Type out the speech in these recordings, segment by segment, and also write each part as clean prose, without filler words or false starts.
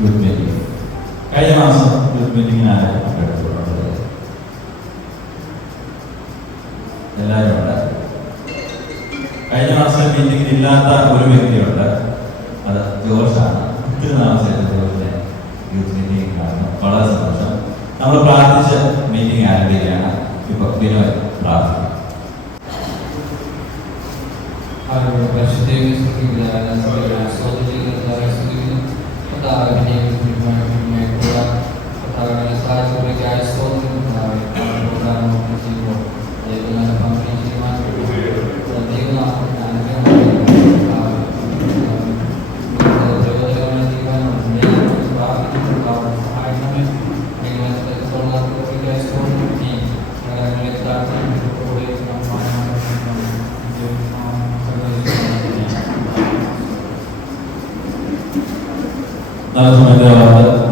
Youth meeting. കഴിഞ്ഞ മാസം youth മീറ്റിങ്ങിനാണ് പങ്കെടുത്തിട്ടുള്ളത്. എല്ലാവരും ഉണ്ട്. കഴിഞ്ഞ മാസം മീറ്റിംഗിൽ ഇല്ലാത്ത ഒരു വ്യക്തിയുണ്ട്, അത് ജോഷാണ്. ഒത്തിരി താമസിച്ച ജോഷിനെ യൂത്ത് മീറ്റിംഗ് കാണുന്നു. വളരെ സന്തോഷം. നമ്മൾ പ്രാർത്ഥിച്ച് മീറ്റിംഗ് ആരംഭിക്കുകയാണ്. ഇപ്പൊ വിനോദ് പ്രാർത്ഥിക്കും.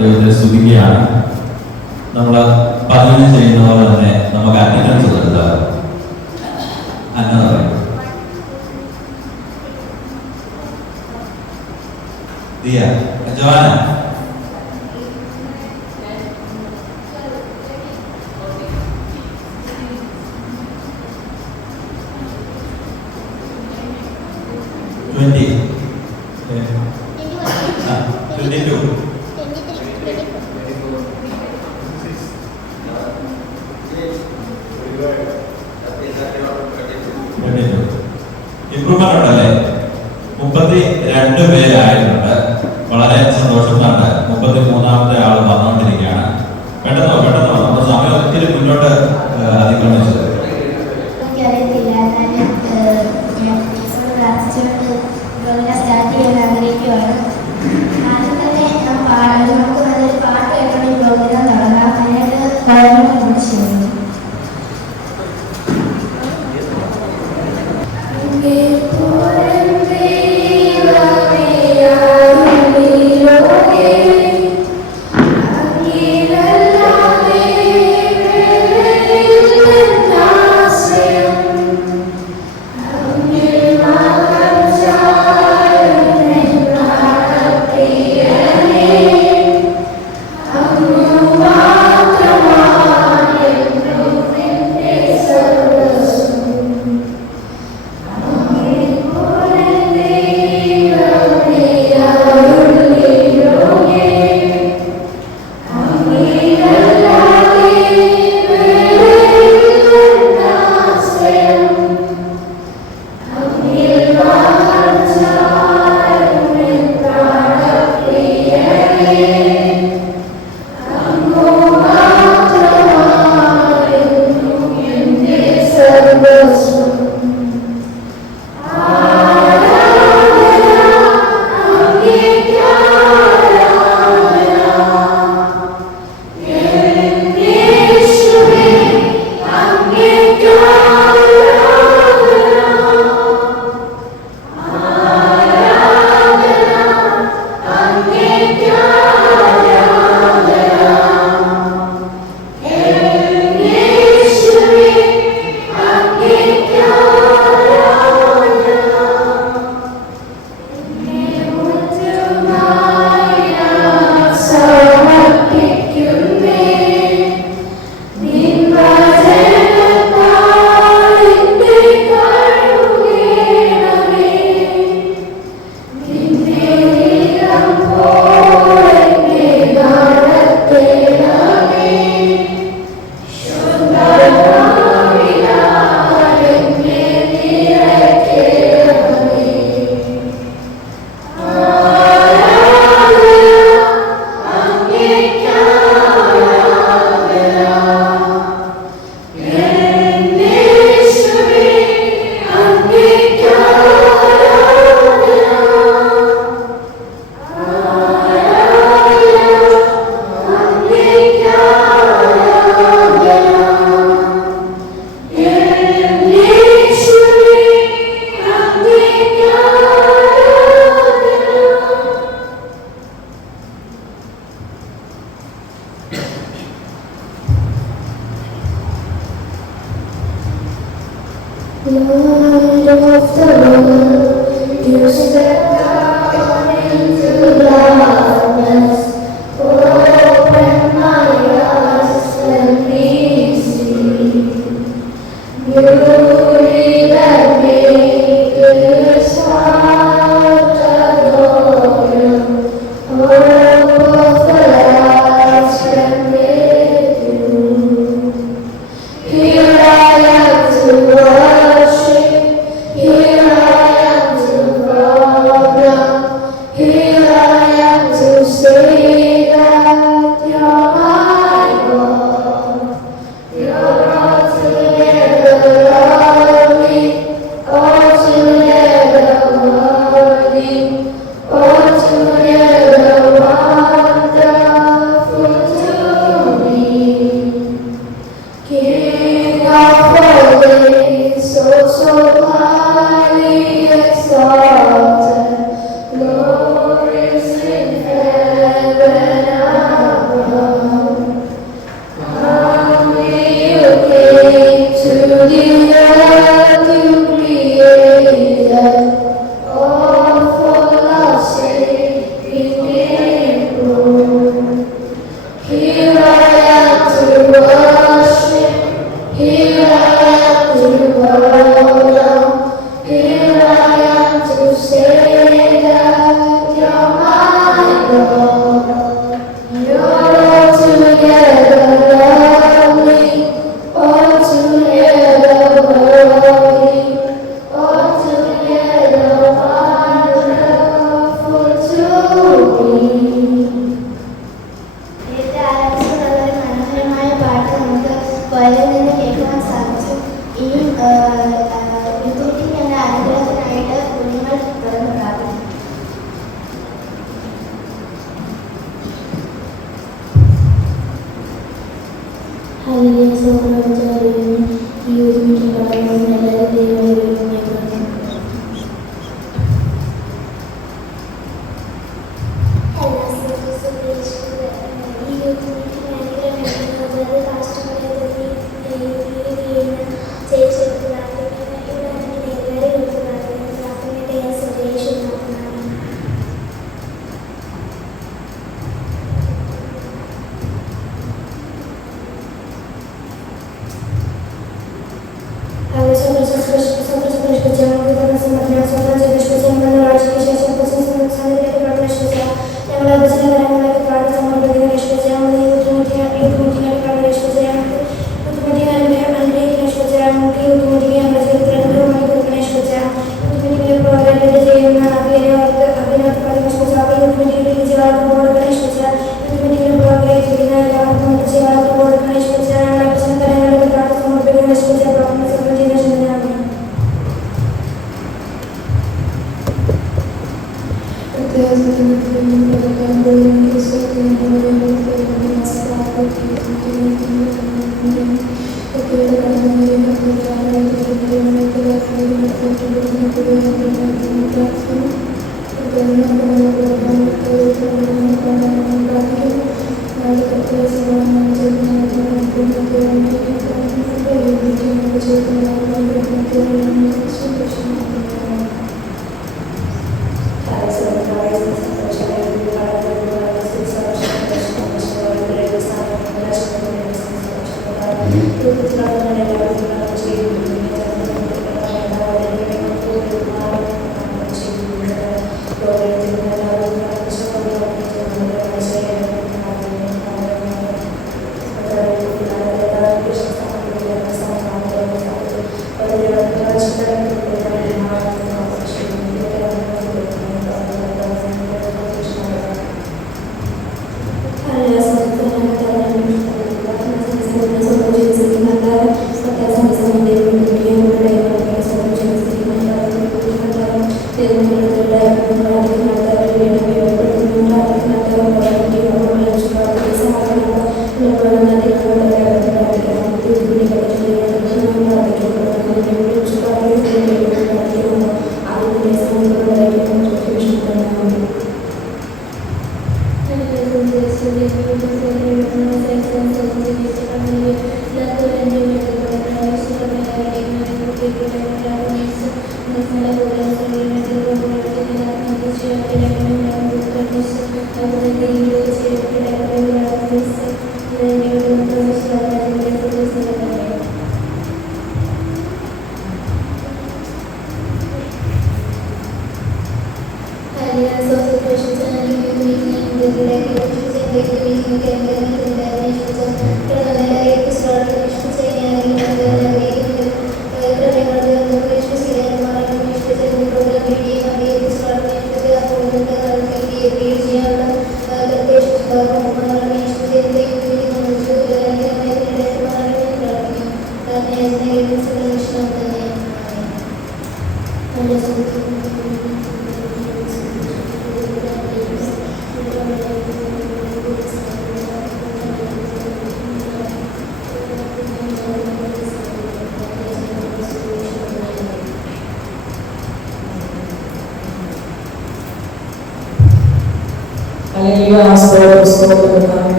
ദൈവത്തെ സ്തുതിക്കുകയാണ്. നമ്മൾ പതിവ് ചെയ്യുന്ന പോലെ തന്നെ നമുക്ക് അറ്റൻഡൻസ് കൊടുക്കുക. അന്ന പറയും ദിയ ജോന ഇംപ്രൂവ്മെന്റ് ഉണ്ടല്ലേ? 32 പേരായിട്ടുണ്ട്. വളരെ സന്തോഷമാണ്. 33ാമത്തെ ആള് വന്നുകൊണ്ടിരിക്കുകയാണ്. പെട്ടെന്നോ നമ്മുടെ സമയം ഒത്തിരി മുന്നോട്ട് അതിക്രമിച്ചത്. Lord of the world, you step down into darkness.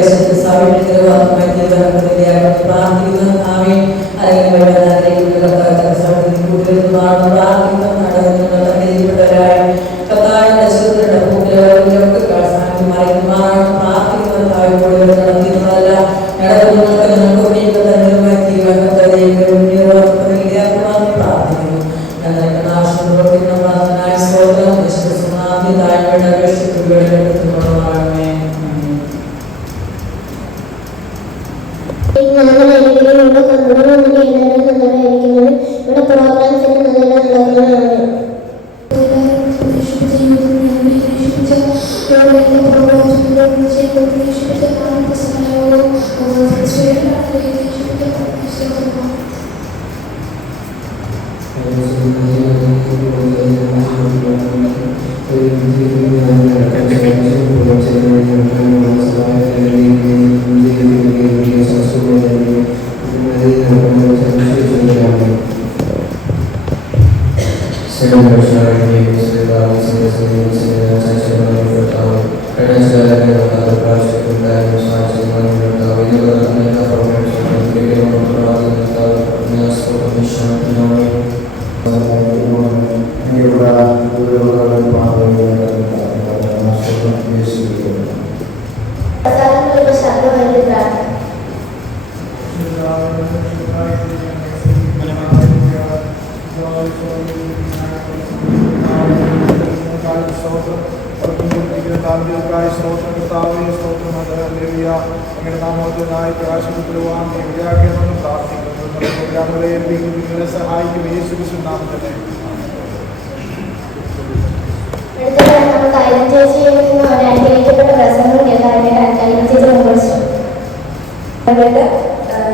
Gracias. ഞാനാണെങ്കിലും ഇവിടെ കണ്ടുകൊണ്ടുണ്ടെങ്കിൽ എല്ലാവരും നല്ലതായിരിക്കുന്നത്. ഇവിടെ പ്രോഗ്രാംസ് എല്ലാം നല്ല നടക്കുന്നതാണ്.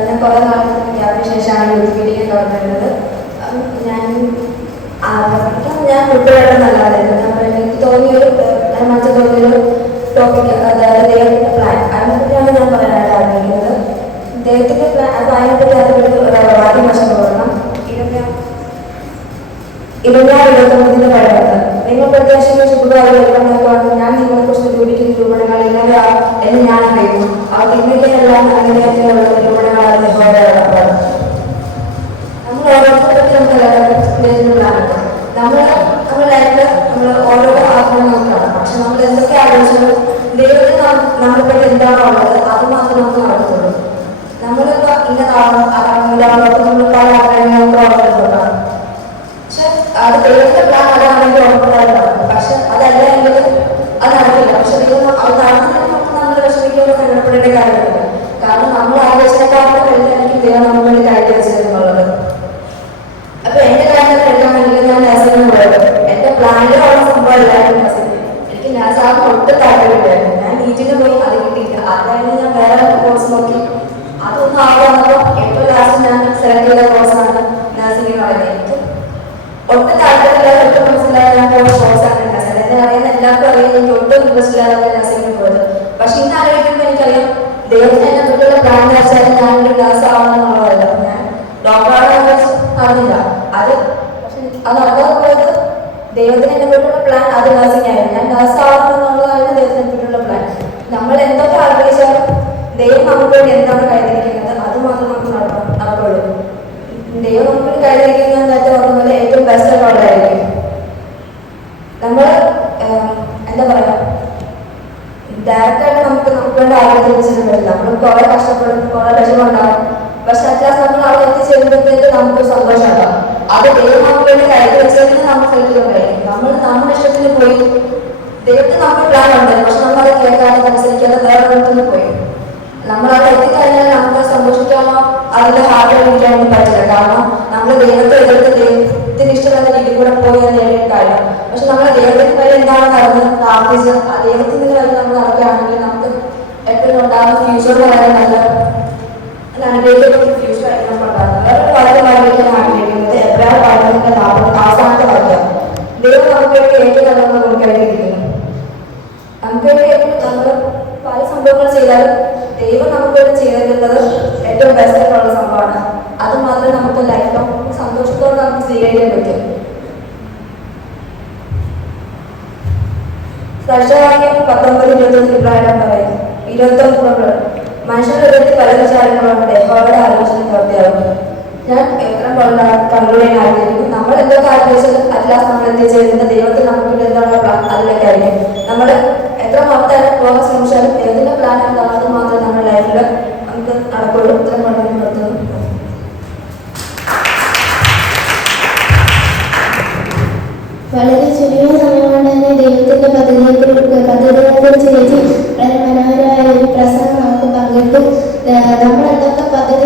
ഞാൻ കുറെ നാളത്തെ ഗ്യാപ്പിന് ശേഷമാണ് യൂത്ത് മീറ്റിംഗ് തുടങ്ങുന്നത്. ഞാൻ കുട്ടികളുടെ നല്ലതായിരുന്നു. എനിക്ക് തോന്നിയൊരു മനസ്സിൽ തോന്നിയൊരു ടോപ്പിക്, അതായത് ദൈവത്തിന്റെ പ്ലാൻ, അതിനെപ്പറ്റിയാണ് ഞാൻ പറയാനായിട്ട് ആഗ്രഹിക്കുന്നത്. ദൈവത്തിന്റെ പ്ലാൻ, അത് അതിനെപ്പറ്റി അതൊരു ആദ്യം വശം പറയണം. 29 പറയുന്നത്, നിങ്ങൾ പ്രത്യാശിക്കുന്ന ശുഭകാര്യമാണ് ഞാൻ നിങ്ങളെ കുറിച്ച് ജോലിക്കുന്ന രൂപണങ്ങൾ ഇന്നലെ എന്ന് ഞാൻ അറിയുന്നു. ആ തിന്മയ്ക്കെല്ലാം അങ്ങനെയുള്ള രൂപണങ്ങളാണ് യഹോവയുടെ. നമ്മൾ ഓരോരുത്തരും നമ്മുടെ ലൈഫിൽ നമ്മൾ ഓരോ ആഗ്രഹം നോക്കണം. പക്ഷെ നമ്മൾ എന്തൊക്കെ ആഗ്രഹിച്ചാലും ദൈവത്തിന് നമ്മളെപ്പറ്റി എന്താണോ ഉള്ളത് അത് മാത്രമേ നമുക്ക് നടക്കത്തുള്ളൂ. നമ്മളിപ്പോ ഇന്നതാണോ നമ്മൾ പല ആഗ്രഹങ്ങൾക്ക് ഓർമ്മ, പക്ഷെ അത് ദൈവത്തിന്റെ പ്ലാൻ അതാണെങ്കിൽ ഉറപ്പുണ്ടായിരുന്നു. പക്ഷെ അതല്ല എങ്കിൽ അത് നടക്കില്ല. പക്ഷെ ദൈവം അത് നടന്നിട്ട് നമ്മൾ വിഷമിക്കുമ്പോൾ സങ്കടപ്പെടേണ്ട കാര്യമില്ല. കാരണം നമ്മൾ ആലോചനക്കാരുടെ കഴിഞ്ഞാണെങ്കിൽ ദൈവം നമുക്ക് വേണ്ടി കാര്യം വെച്ചിരുന്നുള്ളത്. അപ്പൊ എന്റെ കാര്യം എടുക്കാൻ വേണ്ടി ഞാൻ നഴ്സിംഗിന് പോയത്. എന്റെ പ്ലാനിലുള്ള സംഭവമില്ലായിരുന്നു നഴ്സിംഗ്. എനിക്ക് നഴ്സാകും ഒട്ടും താല്പര്യമില്ലായിരുന്നു. ഞാൻ നീറ്റിന് പോയി, അത് കിട്ടിയില്ല. അതായത് ഞാൻ വേറെ കോഴ്സ് നോക്കി, അതൊന്നും ആവാന്നപ്പോൾ ഏറ്റവും ലാസ്റ്റ് ഞാൻ സെലക്ട് ചെയ്ത കോഴ്സാണ് നഴ്സിംഗ് എന്ന് പറയുന്നത്. എനിക്ക് ഒട്ടും താല്പര്യമില്ലാതെ ഒട്ടും മനസ്സിലായ ഞാൻ പോയ കോഴ്സാണ് നഴ്സിംഗ്. എന്നെ അറിയുന്ന എല്ലാവർക്കും അറിയാം എനിക്ക് ഒട്ടും ഇൻട്രസ്റ്റ് ഇല്ലാതെ നഴ്സിംഗിന് പോയത്. പക്ഷെ ഇന്ന് ആലോചിക്കുമ്പോൾ എനിക്കറിയാം ദൈവത്തിന് എന്നെ തൊട്ടുള്ള പ്ലാൻ വെച്ചാൽ ഞാനൊരു നഴ്സ് ആവണമെന്നുള്ളതല്ല. ഞാൻ ഡോക്ടറാണെന്ന് അറിഞ്ഞില്ല. അത് നടക്കാതെ പോയത് ദൈവത്തിന് എന്നെ തൊട്ടുള്ള പ്ലാൻ അത് നഴ്സിംഗ് ആയിരുന്നു. ഞാൻ നഴ്സ് ആവണമെന്നുള്ളതായിരുന്നു ദൈവത്തിനെ തൊട്ടുള്ള പ്ലാൻ. നമ്മൾ എന്തൊക്കെ ആഗ്രഹിച്ചാലും ദൈവം നമുക്ക് വേണ്ടി എന്താണ് കരുതിയിരിക്കുന്നത് അത് മാത്രം നമുക്ക് നടക്കുള്ളൂ. ദൈവം നമുക്ക് വേണ്ടി കരുതിയിരിക്കുന്നത് നേരത്തെ പറഞ്ഞ പോലെ ഏറ്റവും ബെസ്റ്റ് ആയിട്ടുള്ളതായിരിക്കും. നമ്മൾ എന്താ പറയാ, ഡയറക്റ്റായിട്ട് നമുക്ക് വേണ്ടി ആഗ്രഹിച്ചിട്ട് പറ്റില്ല. നമ്മൾ കുറെ കഷ്ടപ്പെടും, കുറെ വിഷമമുണ്ടാവും. പക്ഷെ അത്യാവശ്യം നമ്മൾ അവിടെ എത്തിച്ചേരുമ്പോഴത്തേക്ക് നമുക്ക് സന്തോഷമുണ്ടാവും. അത് ദൈവം നമുക്ക് വേണ്ടി കരുതി വെച്ചതിന് നമുക്ക് കഴിക്കുന്നുണ്ടായിരിക്കും. നമ്മൾ നമ്മുടെ ഇഷ്ടത്തിന് പോയി, ദൈവത്തിന് നമുക്ക് പ്ലാൻ ഉണ്ട്. പക്ഷെ നമ്മളത് കേൾക്കാതെ അനുസരിക്കാതെ വേറെ ഒരിടത്തുനിന്ന് പോയി നമ്മളവിടെ എത്തിക്കഴിഞ്ഞാൽ നമുക്ക് സന്തോഷിക്കാനോ അതിന്റെ ഹാർട്ട് ഇരിക്കാനോ പറ്റില്ല. കാരണം നമ്മൾ ദൈവത്തെ എതിർത്ത് ദൈവത്തിന് ഇഷ്ടമുള്ള രീതിയിൽ കൂടെ പോയി എന്ന് നേടിയ കാര്യം. പക്ഷെ നമ്മൾ ദൈവത്തിന് വരെ എന്താണ് നടന്ന് പ്രാർത്ഥിച്ച് ആ ദൈവത്തിന്റെ വരെ നമ്മൾ നടക്കുകയാണെങ്കിൽ നമുക്ക് എപ്പോഴും ഉണ്ടാകുന്ന ഫ്യൂച്ചറിന് വളരെ നല്ല അനുഭവിക്കുന്ന ഫ്യൂച്ചർ ആയിട്ട് നമുക്ക് ഉണ്ടാകുന്നത്. വേറെ വാക്യം ആഗ്രഹിക്കാൻ ആഗ്രഹിക്കുന്നത് എബ്രായ പാഠത്തിന്റെ അവസാനത്തെ വാക്യം. ദൈവം നമുക്ക് വേണ്ടി ഏറ്റവും നല്ല നമുക്ക് കഴിഞ്ഞിരിക്കുന്നു. നമുക്ക് വേണ്ടി നമ്മൾ പല സംഭവങ്ങൾ ചെയ്താലും ദൈവം നമുക്ക് വേണ്ടി ചെയ്തിട്ടുള്ളത് ഏറ്റവും ബെസ്റ്റ് ആയിട്ടുള്ള സംഭവമാണ്. അത് മാത്രമേ നമുക്ക് ലൈഫ് സന്തോഷത്തോടെ നമുക്ക് സ്വീകരിക്കാൻ പറ്റും. സൃഷ്ടാവാക്യം 19:21 ഇപ്രകാരം പറയുന്നു. 29 മനുഷ്യരുടെ ഹൃദയത്തിൽ പല വിചാരങ്ങളുണ്ട്, യഹോവയുടെ ആലോചന പ്രവൃത്തിയാകും. ഞാൻ എത്ര കൺക്ലൂഡ് ചെയ്യാൻ ആഗ്രഹിക്കുന്നു. നമ്മൾ എന്തൊക്കെ ആഗ്രഹിച്ചാലും അറ്റ്ലാസ്റ്റ് നമ്മൾ എത്തിച്ചേരുന്നത് ദൈവത്തിൽ നമുക്ക് എന്താണ് പ്ലാൻ അതിലൊക്കെ ആയിരിക്കും. നമ്മൾ എത്ര മൊത്തമായിട്ട് പോകാൻ ശ്രമിച്ചാലും ദൈവത്തിന്റെ പ്ലാൻ എന്താണ് അത് മാത്രമേ നമ്മുടെ ലൈഫിൽ നമുക്ക് നടക്കുള്ളൂ. ഇത്ര പഠനം നടത്തുന്നു. വളരെ ചുരുങ്ങിയ സമയം കൊണ്ട് തന്നെ ദൈവത്തിന്റെ പദ്ധതിയെക്കുറിച്ച് ചേച്ചി വളരെ മനോഹരമായ ഒരു പ്രസംഗം നമുക്ക് പങ്കിട്ടു. നമ്മൾ എന്തൊക്കെ പദ്ധതി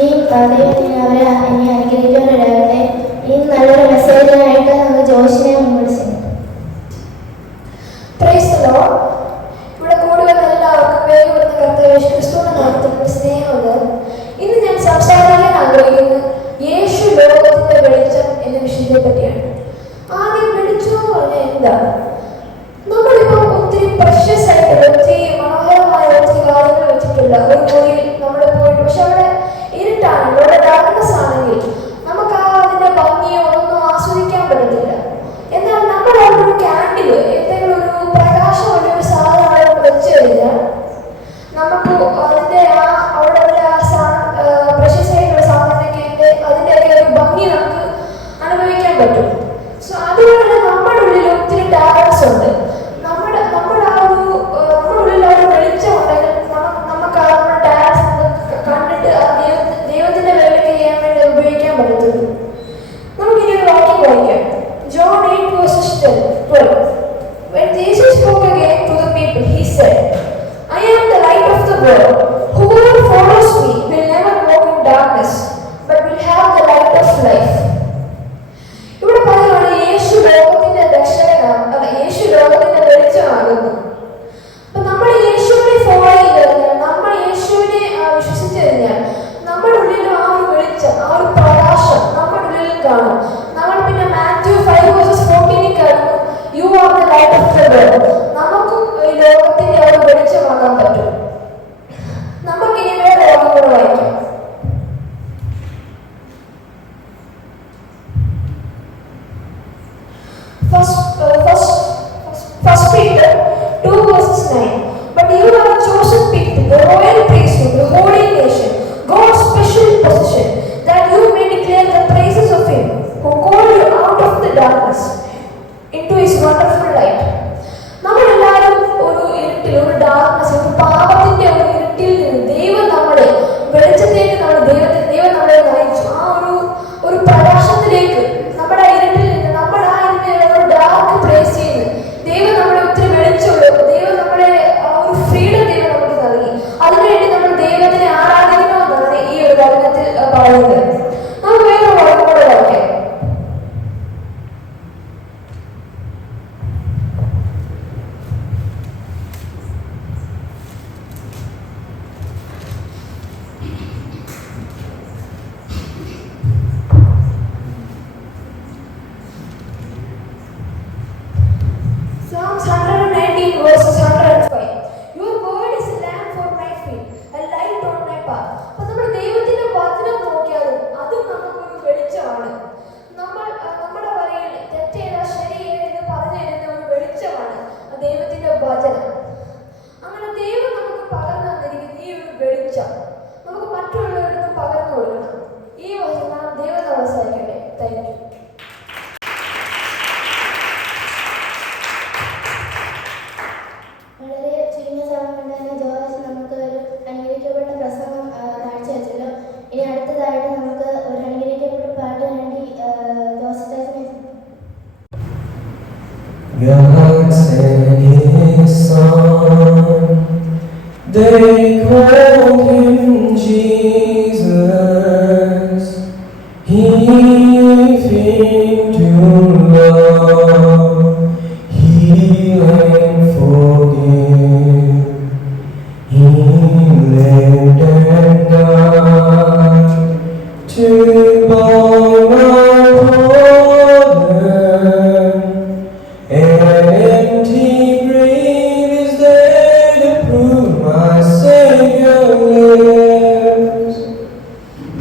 ഇനിയും അവരെ ഇനി അനുഗ്രഹിക്കാനിടയാകട്ടെ. ഇനിയും നല്ലൊരു മെസ്സേജിനായിട്ട് നമുക്ക് ജോഷിനെ മുന്നോട്ട് ചെയ്യാം. Praise the Lord. ഇവിടെ കൂടി വന്ന എല്ലാവർക്കും വേഗം വരുന്ന കർത്താവ് യേശു ക്രിസ്തുവിന്റെ നാമത്തിൽ സ്നേഹമുണ്ട്. ഇന്ന് ഞാൻ സംസാരിക്കാൻ ആഗ്രഹിക്കുന്നത് യേശു ലോകത്തിന്റെ വെളിച്ചം എന്ന വിഷയത്തെ പറ്റിയാണ്. ആദ്യം വെളിച്ചം എന്ന് പറഞ്ഞാൽ എന്താണ്? നമ്മളിപ്പോൾ ഒത്തിരി പ്രഷ്യസ് ആയിട്ട് ഒത്തിരി മനോഹരമായ ഒത്തിരി കാര്യങ്ങൾ വെച്ചിട്ടുള്ള ഒരു മുറിയിൽ നമ്മൾ പോയിട്ട്, പക്ഷെ അവിടെ ഇരുട്ടാണെങ്കിൽ അവിടെ ഡാർക്ക്നെസ് ആണെങ്കിൽ നമുക്ക് അതിന്റെ ഭംഗിയോ ഒന്നും ആസ്വദിക്കാൻ പറ്റത്തില്ല. എന്നാൽ നമ്മൾ അവിടെ ഒരു ക്യാൻഡിൽ എന്തെങ്കിലും ഒരു പ്രകാശമുള്ള ഒരു സാധനം അവിടെ വെച്ച് കഴിഞ്ഞാൽ നമുക്ക് അതിന്റെ അവിടെ പ്രഷ്യസ് ആയിട്ടുള്ള സാധനത്തിൻ്റെ അതിൻ്റെയൊക്കെ ഒരു ഭംഗി നമുക്ക് അനുഭവിക്കാൻ പറ്റും. സോ അതുപോലെ തന്നെ നമ്മുടെ ഉള്ളിൽ ഒത്തിരി ടാലൻസ് ഉണ്ട്. നമ്മുടെ ഉള്ളിൽ ആ ഒരു വെളിച്ചം ഉണ്ടെങ്കിൽ നമുക്ക് ആ നമ്മുടെ ടാലൻസ് കണ്ടിട്ട് ദൈവത്തിന്റെ വേലയ്ക്ക് ചെയ്യാൻ വേണ്ടി ഉപയോഗിക്കാൻ പറ്റത്തുള്ളൂ. നമുക്കിനി ഒരു വാക്യം വായിക്കാം. John 8:12. When Jesus spoke again to the people, he said, I am the light of the world. Whoever follows me will never walk in darkness, but will have the light of life. ഇവിടെ പറയുകയാണ് യേശു ലോകത്തിന്റെ രക്ഷകനാണ്, യേശു ലോകത്തിന്റെ വെളിച്ചമാകുന്നു. അപ്പൊ നമ്മൾ യേശുവിനെ follow ചെയ്ത് കഴിഞ്ഞാൽ, നമ്മൾ യേശുവിനെ വിശ്വസിച്ചു കഴിഞ്ഞാൽ നമ്മുടെ ഉള്ളിലും ആ ഒരു വെളിച്ചം, ആ ഒരു പ്രകാശം നമ്മുടെ ഉള്ളിൽ കാണും. നമ്മൾ പിന്നെ മാത്യു 5:14 കാണുന്നു, you are the light of the world. നമുക്കും ഈ ലോകത്തിന്റെ ആ ഒരു വെളിച്ചമാകാൻ പറ്റും. നമുക്കിനി വേറെ വാക്കുകൾ വായിക്കാം. First Peter 2:9. But you are a chosen people, the royal priesthood, the holy nation, God's special possession, that you may declare the praises of Him who called you out of the darkness into His wonderful light. നമ്മളെല്ലാവരും ഒരു ഇരുട്ടിൽ, ഒരു darkness, ഒരു പാപത്തിന്റെ ഒരു ഇരുട്ടിൽ നിന്ന് ദൈവം നമ്മളെ വെളിച്ചത്തേക്ക് ദൈവം നമ്മളെ നയിച്ചു. ആ ഒരു പ്രകാശത്തിലേക്ക്, നമ്മുടെ ഇരുട്ടിൽ നിന്ന്, നമ്മുടെ ആ ഒരു ഡാർക്ക് പ്ലേസ് ചെയ്ത് ദൈവം നമ്മളെ ഒത്തിരി വെളിച്ചമുള്ളൂ. ദൈവം നമ്മളെ ആ ഒരു ഫ്രീഡം ദൈവം നമുക്ക് നൽകി. അതിനുവേണ്ടി നമ്മൾ ദൈവത്തിനെ ആരാധിക്കണമെന്നാണ് ഈ ഒരു വചനത്തിൽ പറയുന്നത്. നമുക്ക് വേറെ വാക്കുകൂടെ വായിക്കാം. Psalms 119:105. Your word is a lamp for my feet, a light on my path. അപ്പോൾ നമ്മൾ ദൈവത്തിന്റെ വചനം നോക്കിയാലും അതും നമുക്കൊരു വെളിച്ചമാണ്. നമ്മുടെ വരയിൽ തെറ്റേത ശരിയേത എന്ന് പറഞ്ഞു തരുന്ന ഒരു വെളിച്ചമാണ് ദൈവത്തിന്റെ വചനം. അങ്ങനെ ദൈവം നമുക്ക് പകർന്നു തന്നിരിക്കുന്ന ഈ ഒരു വെളിച്ചം നമുക്ക് മറ്റുള്ളവർക്ക് പകർന്നു കൊടുക്കണം. ഈ വചനം ദൈവം അവസാനിക്കട്ടെ. Thank you. വളരെ ചുരുങ്ങിയ സമയം കൊണ്ട് തന്നെ ജോർജ് നമുക്ക് ഒരു അനുഗ്രഹിക്കപ്പെട്ട പ്രസംഗം കാഴ്ചവെച്ചല്ലോ. ഇനി അടുത്തതായിട്ട് നമുക്ക് ഒരു അനുഗ്രഹിക്കപ്പെട്ട പാട്ട് വേണ്ടി Jose ചാച്ചനെ. God sent His Son, they called Him Jesus. He came to love, heal and forgive. He lived and died to buy my pardon. An empty grave is there to prove my Savior lives.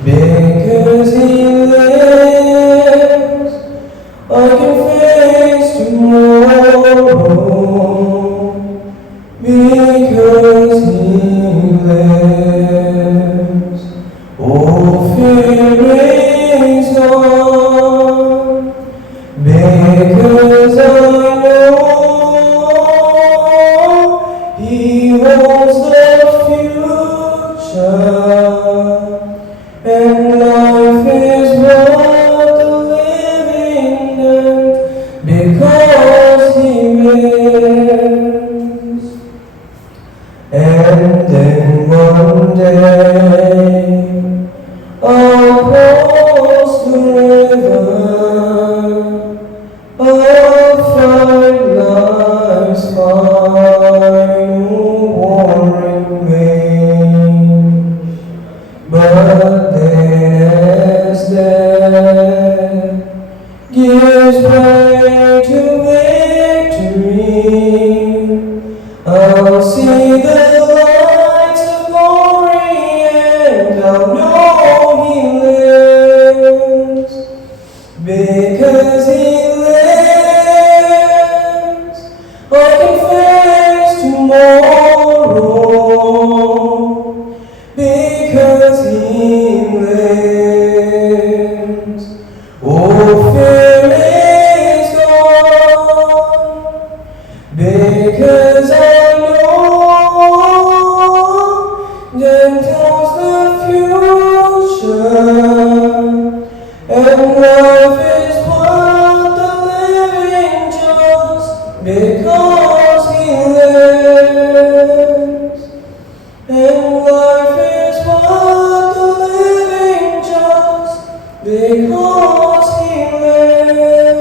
Because He lives, I can face tomorrow. Because He lives, all fear is gone. Because I know He holds the future, and life is worth the living and because He lives. And then one day across the river, I'll find life's final warring range. But then as death gives way to victory, I'll see the lights of glory and I'll know He lives. Because He lives, I can face tomorrow. Because He lives, oh, fear is gone. Because I know death holds the future, and life is worth the living just because He lives. And life is worth the living just because He lives.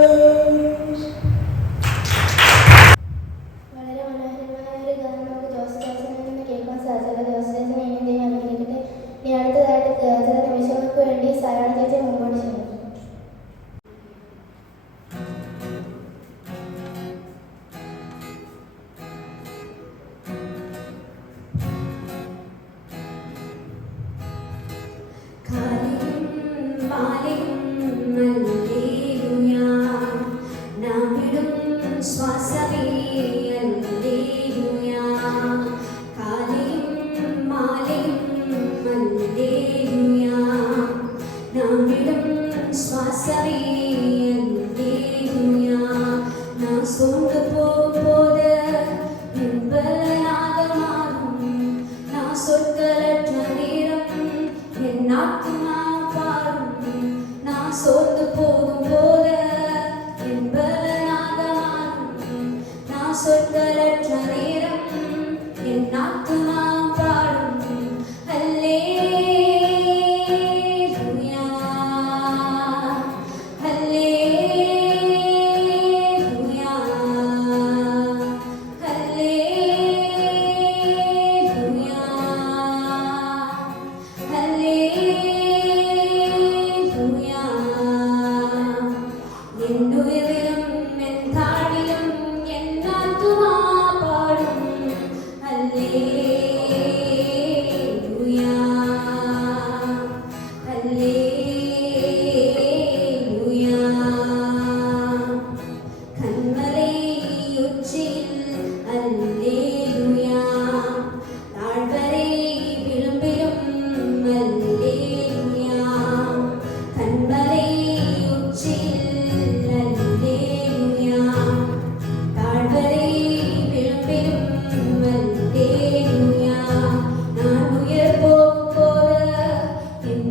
വളരെ മനോഹരമായ ഒരു ഗാനം നമുക്ക് ജോസ് ജോസഫിൽ നിന്ന് കേൾക്കാൻ സാധിച്ചത്. ജോസ് ജോസഫിനെ ഇനി ദൈവം അനുഗ്രഹിക്കട്ടെ. ഇനി അടുത്തതായിട്ട് ചില നിമിഷങ്ങൾക്ക് വേണ്ടി സാരാണ ചേച്ചി മുമ്പോട്ട് ക്ഷണിക്കുന്നു.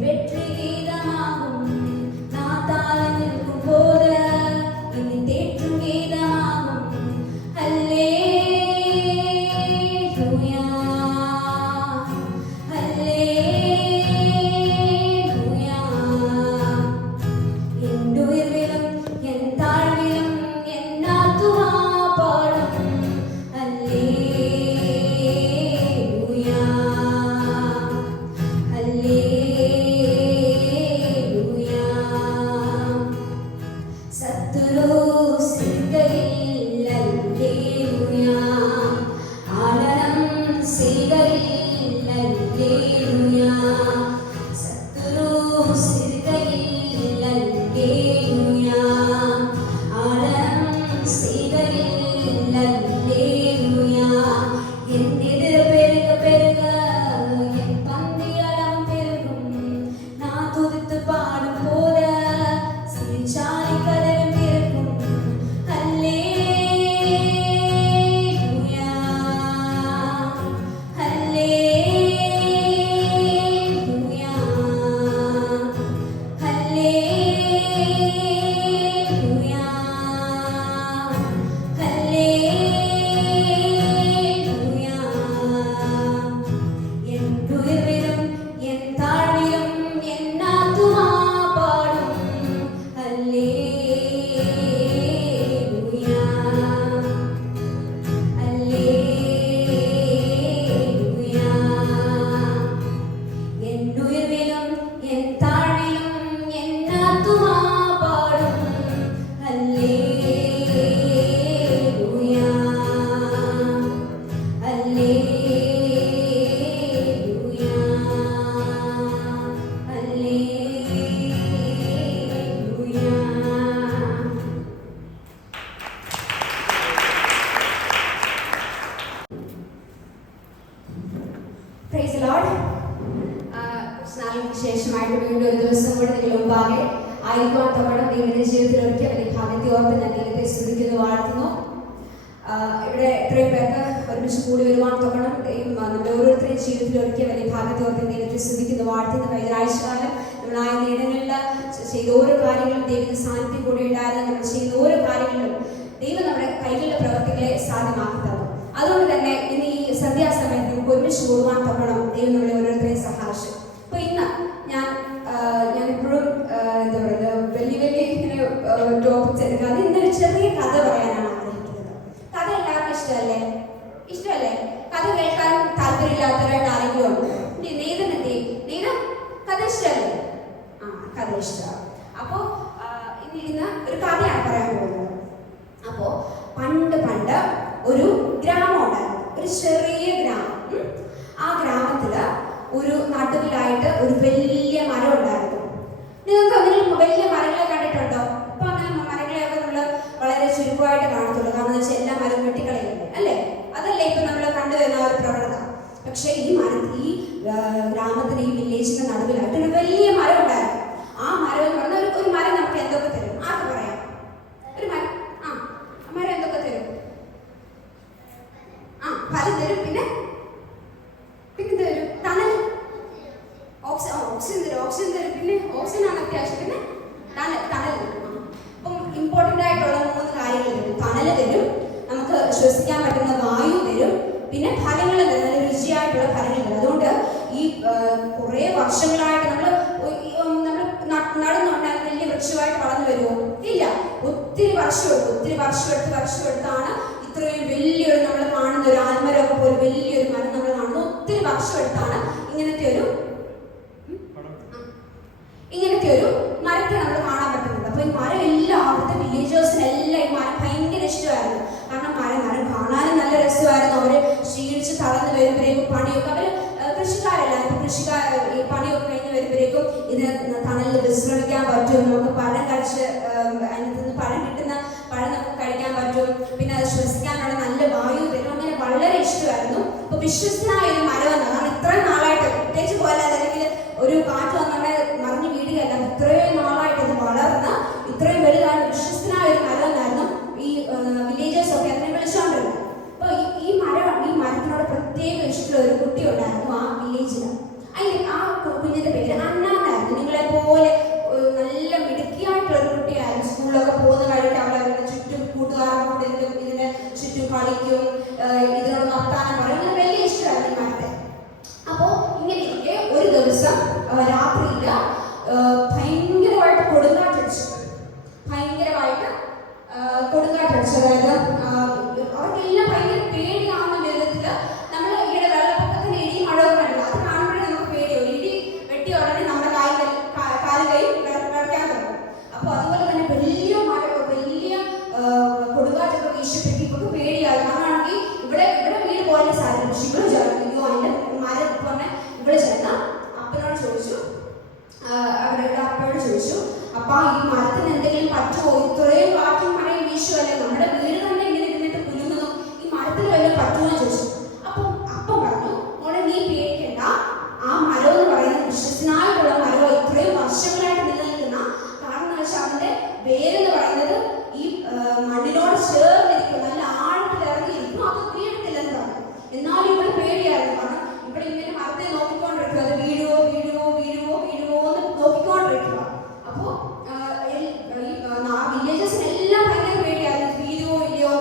வெற்றி വീണ്ടും ഒരു ദിവസം കൂടി നിങ്ങൾ മുമ്പാകെ ആയിരിക്കുവാൻ തവണം ദൈവത്തിന്റെ ജീവിതത്തിൽ ഒരിക്കൽ വലിയ ഭാഗ്യത്തെ ഓർത്ത് ഞാൻ ദൈവത്തെ സ്തുതിക്കുന്നു, വാഴ്ത്തുന്നു. ഇവിടെ ഇത്രയും പേർക്ക് ഒരുമിച്ച് കൂടി വരുവാൻ തവണം നമ്മുടെ ഓരോരുത്തരുടെയും ജീവിതത്തിൽ ഒരിക്കൽ വലിയ ഭാഗ്യത്തെ ഓർത്ത് ദൈവത്തെ സ്തുതിക്കുന്നു, വാഴ്ത്തുന്നു. കഴിഞ്ഞ ആഴ്ചകാലം നമ്മളായ നേടങ്ങളിൽ ചെയ്ത ഓരോ കാര്യങ്ങളും ദൈവത്തിന്റെ സാന്നിധ്യം കൂടി ഉണ്ടായിരുന്നു. നമ്മൾ ചെയ്യുന്ന ഓരോ കാര്യങ്ങളിലും ദൈവം നമ്മുടെ കൈകളുടെ പ്രവർത്തികളെ സാധ്യമാക്കി തന്നു. അതുകൊണ്ട് തന്നെ ഇന്ന് ഈ സന്ധ്യാസമയത്ത് നമുക്ക് ഒരുമിച്ച് കൂടുവാൻ തവണം ദൈവം നമ്മളെ ഓരോരുത്തരെയും സഹായിച്ചു. അപ്പൊ ഇന്ന് ഞാനിപ്പോഴും എന്താ പറയുക, വലിയ ഇങ്ങനെ ടോപ്പിക്സ് എടുക്കാതെ ഇന്നൊരു ചെറിയ കഥ പറയാനാണ് ആഗ്രഹിക്കുന്നത്. കഥ എല്ലാവർക്കും ഇഷ്ടമല്ലേ? ഇഷ്ടമല്ലേ? കഥ കേൾക്കാൻ താല്പര്യമില്ലാത്തവരായിട്ട് ആരെങ്കിലും ഉണ്ട്? നീന കഥ ഇഷ്ടമല്ലേ? കഥ ഇഷ്ടമാണ്. അപ്പോൾ ഇന്ന് ഒരു കഥയാണ് പറയാൻ പോകുന്നത്. അപ്പോൾ പണ്ട് ഒരു ഗ്രാമം ഉണ്ടായിരുന്നു, ഒരു ചെറിയ ഗ്രാമം. ആ ഗ്രാമത്തില് ഒരു നടുവിലായിട്ട് ഒരു വലിയ മരം ഉണ്ടായിരുന്നു. നിങ്ങൾ വലിയ മരങ്ങളെ കണ്ടിട്ടുണ്ടോ? ഇപ്പൊ അങ്ങനെ മരങ്ങളെയൊക്കെ നമ്മൾ വളരെ ചുരുക്കമായിട്ട് കാണത്തുള്ളൂ. കാരണം എന്ന് വെച്ചാൽ എല്ലാ മരവും വെട്ടിക്കളയുന്നുണ്ട് അല്ലേ? അതല്ലേ ഇപ്പൊ നമ്മൾ കണ്ടുവരുന്ന ഒരു പ്രവണത. പക്ഷെ ഈ ഗ്രാമത്തിന്, ഈ വില്ലേജിന്റെ നടുവിലായിട്ട് ഒരു വലിയ മരം ഉണ്ടായിരുന്നു. ആ മരം എന്ന് പറഞ്ഞാൽ ഒരു മരം നമുക്ക് എന്തൊക്കെ തരും? ആർക്ക് പറയാം? ഒരു മരം മരം എന്തൊക്കെ തരും? ഫലം തരും. പിന്നെ തരും തണൽ, ഓക്സിജൻ തരും. പിന്നെ ഓക്സിജനാണ് അത്യാവശ്യം. പിന്നെ തണൽ തരും. അപ്പം ഇമ്പോർട്ടൻ്റ് ആയിട്ടുള്ള 3 കാര്യങ്ങൾ തരും. തണൽ തരും, നമുക്ക് ശ്വസിക്കാൻ പറ്റുന്ന വായു തരും, പിന്നെ ഫലങ്ങൾ തരും, നല്ല രുചിയായിട്ടുള്ള ഫലങ്ങൾ തരും. അതുകൊണ്ട് ഈ കുറേ വർഷങ്ങളായിട്ട് നമ്മൾ നടന്നുകൊണ്ടാൽ വലിയ വൃക്ഷമായിട്ട് വളർന്നു വരുമോ? ഇല്ല. ഒത്തിരി വർഷം എടുത്താണ് ഇത്രയും വലിയൊരു, നമ്മൾ കാണുന്ന ഒരു ആൽമരമൊക്കെ പോലെ വലിയൊരു മരം നമ്മൾ കാണുന്നു. ഒത്തിരി വർഷം എടുത്താണ് ഇങ്ങനത്തെ ഒരു മരത്തെ നമ്മൾ കാണാൻ പറ്റുന്നത്. അപ്പൊ ഈ മരം അവിടുത്തെ വില്ലേജേഴ്സിനെല്ലാം ഈ മരം ഭയങ്കര ഇഷ്ടമായിരുന്നു. കാരണം മരം കാണാനും നല്ല രസമായിരുന്നു. അവര് ക്ഷീണിച്ച് തളർന്ന് വരുമ്പോഴേക്കും പണിയൊക്കെ, അവര് കൃഷിക്കാരെല്ലാം ഈ പണിയൊക്കെ കഴിഞ്ഞ് വരുമ്പോഴേക്കും ഇതിന് തണലിൽ വിശ്രമിക്കാൻ പറ്റും. നമുക്ക് പഴം കഴിച്ച് അതിനകത്ത് നിന്ന് കിട്ടുന്ന പഴം നമുക്ക് കഴിക്കാൻ പറ്റും. പിന്നെ അത് ശ്വസിക്കാനുള്ള നല്ല വായു തരും. അങ്ങനെ വളരെ ഇഷ്ടമായിരുന്നു. അപ്പൊ വിശ്വസ്തനായ ഒരു മരം എന്നാണ് ഇത്രയും നാളായിട്ട് പ്രത്യേകിച്ച് പോലെ, അല്ലെങ്കിൽ ഒരു കാറ്റ് വന്നെ മറിഞ്ഞു വീടുകയല്ല, ഇത്രയും നാളായിട്ട് അത് വളർന്ന് ഇത്രയും വലുതാണ് വിശ്വസ്തനായ ഒരു മരം എന്നായിരുന്നു ഈ വില്ലേജേഴ്സ് ഒക്കെ അതിനെ വിളിച്ചുകൊണ്ടിരുന്നത്. അപ്പൊ ഈ മരത്തിനോട് പ്രത്യേക ഇഷ്ടമുള്ള ഒരു കുട്ടി ഉണ്ടായിരുന്നു ആ വില്ലേജില്. ആ കുഞ്ഞിന്റെ പേര് അന്ന എന്നായിരുന്നു. നിങ്ങളെ പോലെ നല്ല മിടുക്കിയായിട്ടുള്ള ഒരു കുട്ടിയായിരുന്നു. സ്കൂളിലൊക്കെ പോകുന്ന വഴിക്ക് അവരുടെ ചുറ്റും കൂട്ടുകാരുടെ ഇതിന് ചുറ്റും കളിക്കും, ഇതിനോട് വർത്താനം പറയും. അങ്ങനെ വലിയ ഇഷ്ടമായിരുന്നു ഈ മരത്തെ. അപ്പോ ഇങ്ങനെ ഇരിക്കെ ഒരു ദിവസം രാത്രിയില് ഭയങ്കരമായിട്ട് കൊടുങ്കാറ്റടിച്ചു. അതായത് അവർക്കെല്ലാം ഭയങ്കര പേടിയാവുന്ന വിധത്തില്, നമ്മൾ ഈയിടെ വെള്ളപ്പൊക്കത്തിന്റെ ഇടിയും മഴവും കണ്ടില്ല, അത് കാണുമ്പോഴേ നമുക്ക് പേടിയാവും. ഇടി വെട്ടി ഉടനെ നമ്മുടെ കാല് കൈ വിറയ്ക്കാൻ തുടങ്ങും. അപ്പൊ അതുപോലെ തന്നെ വലിയ കൊടുങ്കാറ്റൊക്കെ വീശിപ്പെട്ടി ഇവർക്ക് പേടിയായി. കാരണം ഇവിടെ വീട് പോലെ സാധിക്കും. പക്ഷെ ഇവിടെ ചേർന്നു അതിന്റെ മരം പറഞ്ഞ ഇവിടെ ചേർന്ന അപ്പനോട് ചോദിച്ചു, അവരുടെ അപ്പയോട് ചോദിച്ചു, അപ്പ ഈ മരത്തിന് എന്തെങ്കിലും പറ്റുമോ? ഇത്രയും കാറ്റും മഴയും വീശുമല്ലേ, നമ്മുടെ വീട് തന്നെ ഇങ്ങനെ ഇരുന്നിട്ട് കുലുങ്ങുന്നു, ഈ മരത്തിന് വല്ലതും പറ്റുമോ എന്ന് ചോദിച്ചു. അപ്പം പറഞ്ഞു, മോളെ നീ പേടിക്കണ്ട, ആ മരം എന്ന് പറയുന്നത് വിശ്വസനായിട്ടുള്ള മരമോ, ഇത്രയും വർഷങ്ങളായിട്ട് നിലനിൽക്കുന്ന, കാരണം എന്ന് വെച്ചാൽ അതിന്റെ വേരെന്ന് പറയുന്നത് ഈ മണ്ണിനോട് ചേർന്നിരിക്കും, നല്ല ആഴത്തിൽ ഇറങ്ങിയിരിക്കും, അത് വീഴത്തില്ലെന്ന് പറഞ്ഞു. എന്നാലും ഇവിടെ പേടിയായിരുന്നു. കാരണം ഇവിടെ ഇങ്ങനെ മരത്തെ നോക്കിക്കൊണ്ടിരിക്കുക, അത് വീഴുവോ എന്ന് നോക്കിക്കൊണ്ടിരിക്കുക. അപ്പോ വില്ലേജസിനെല്ലാം ഭയങ്കര പേടിയായിരുന്നു, വീഴുവോ ഇല്ലയോ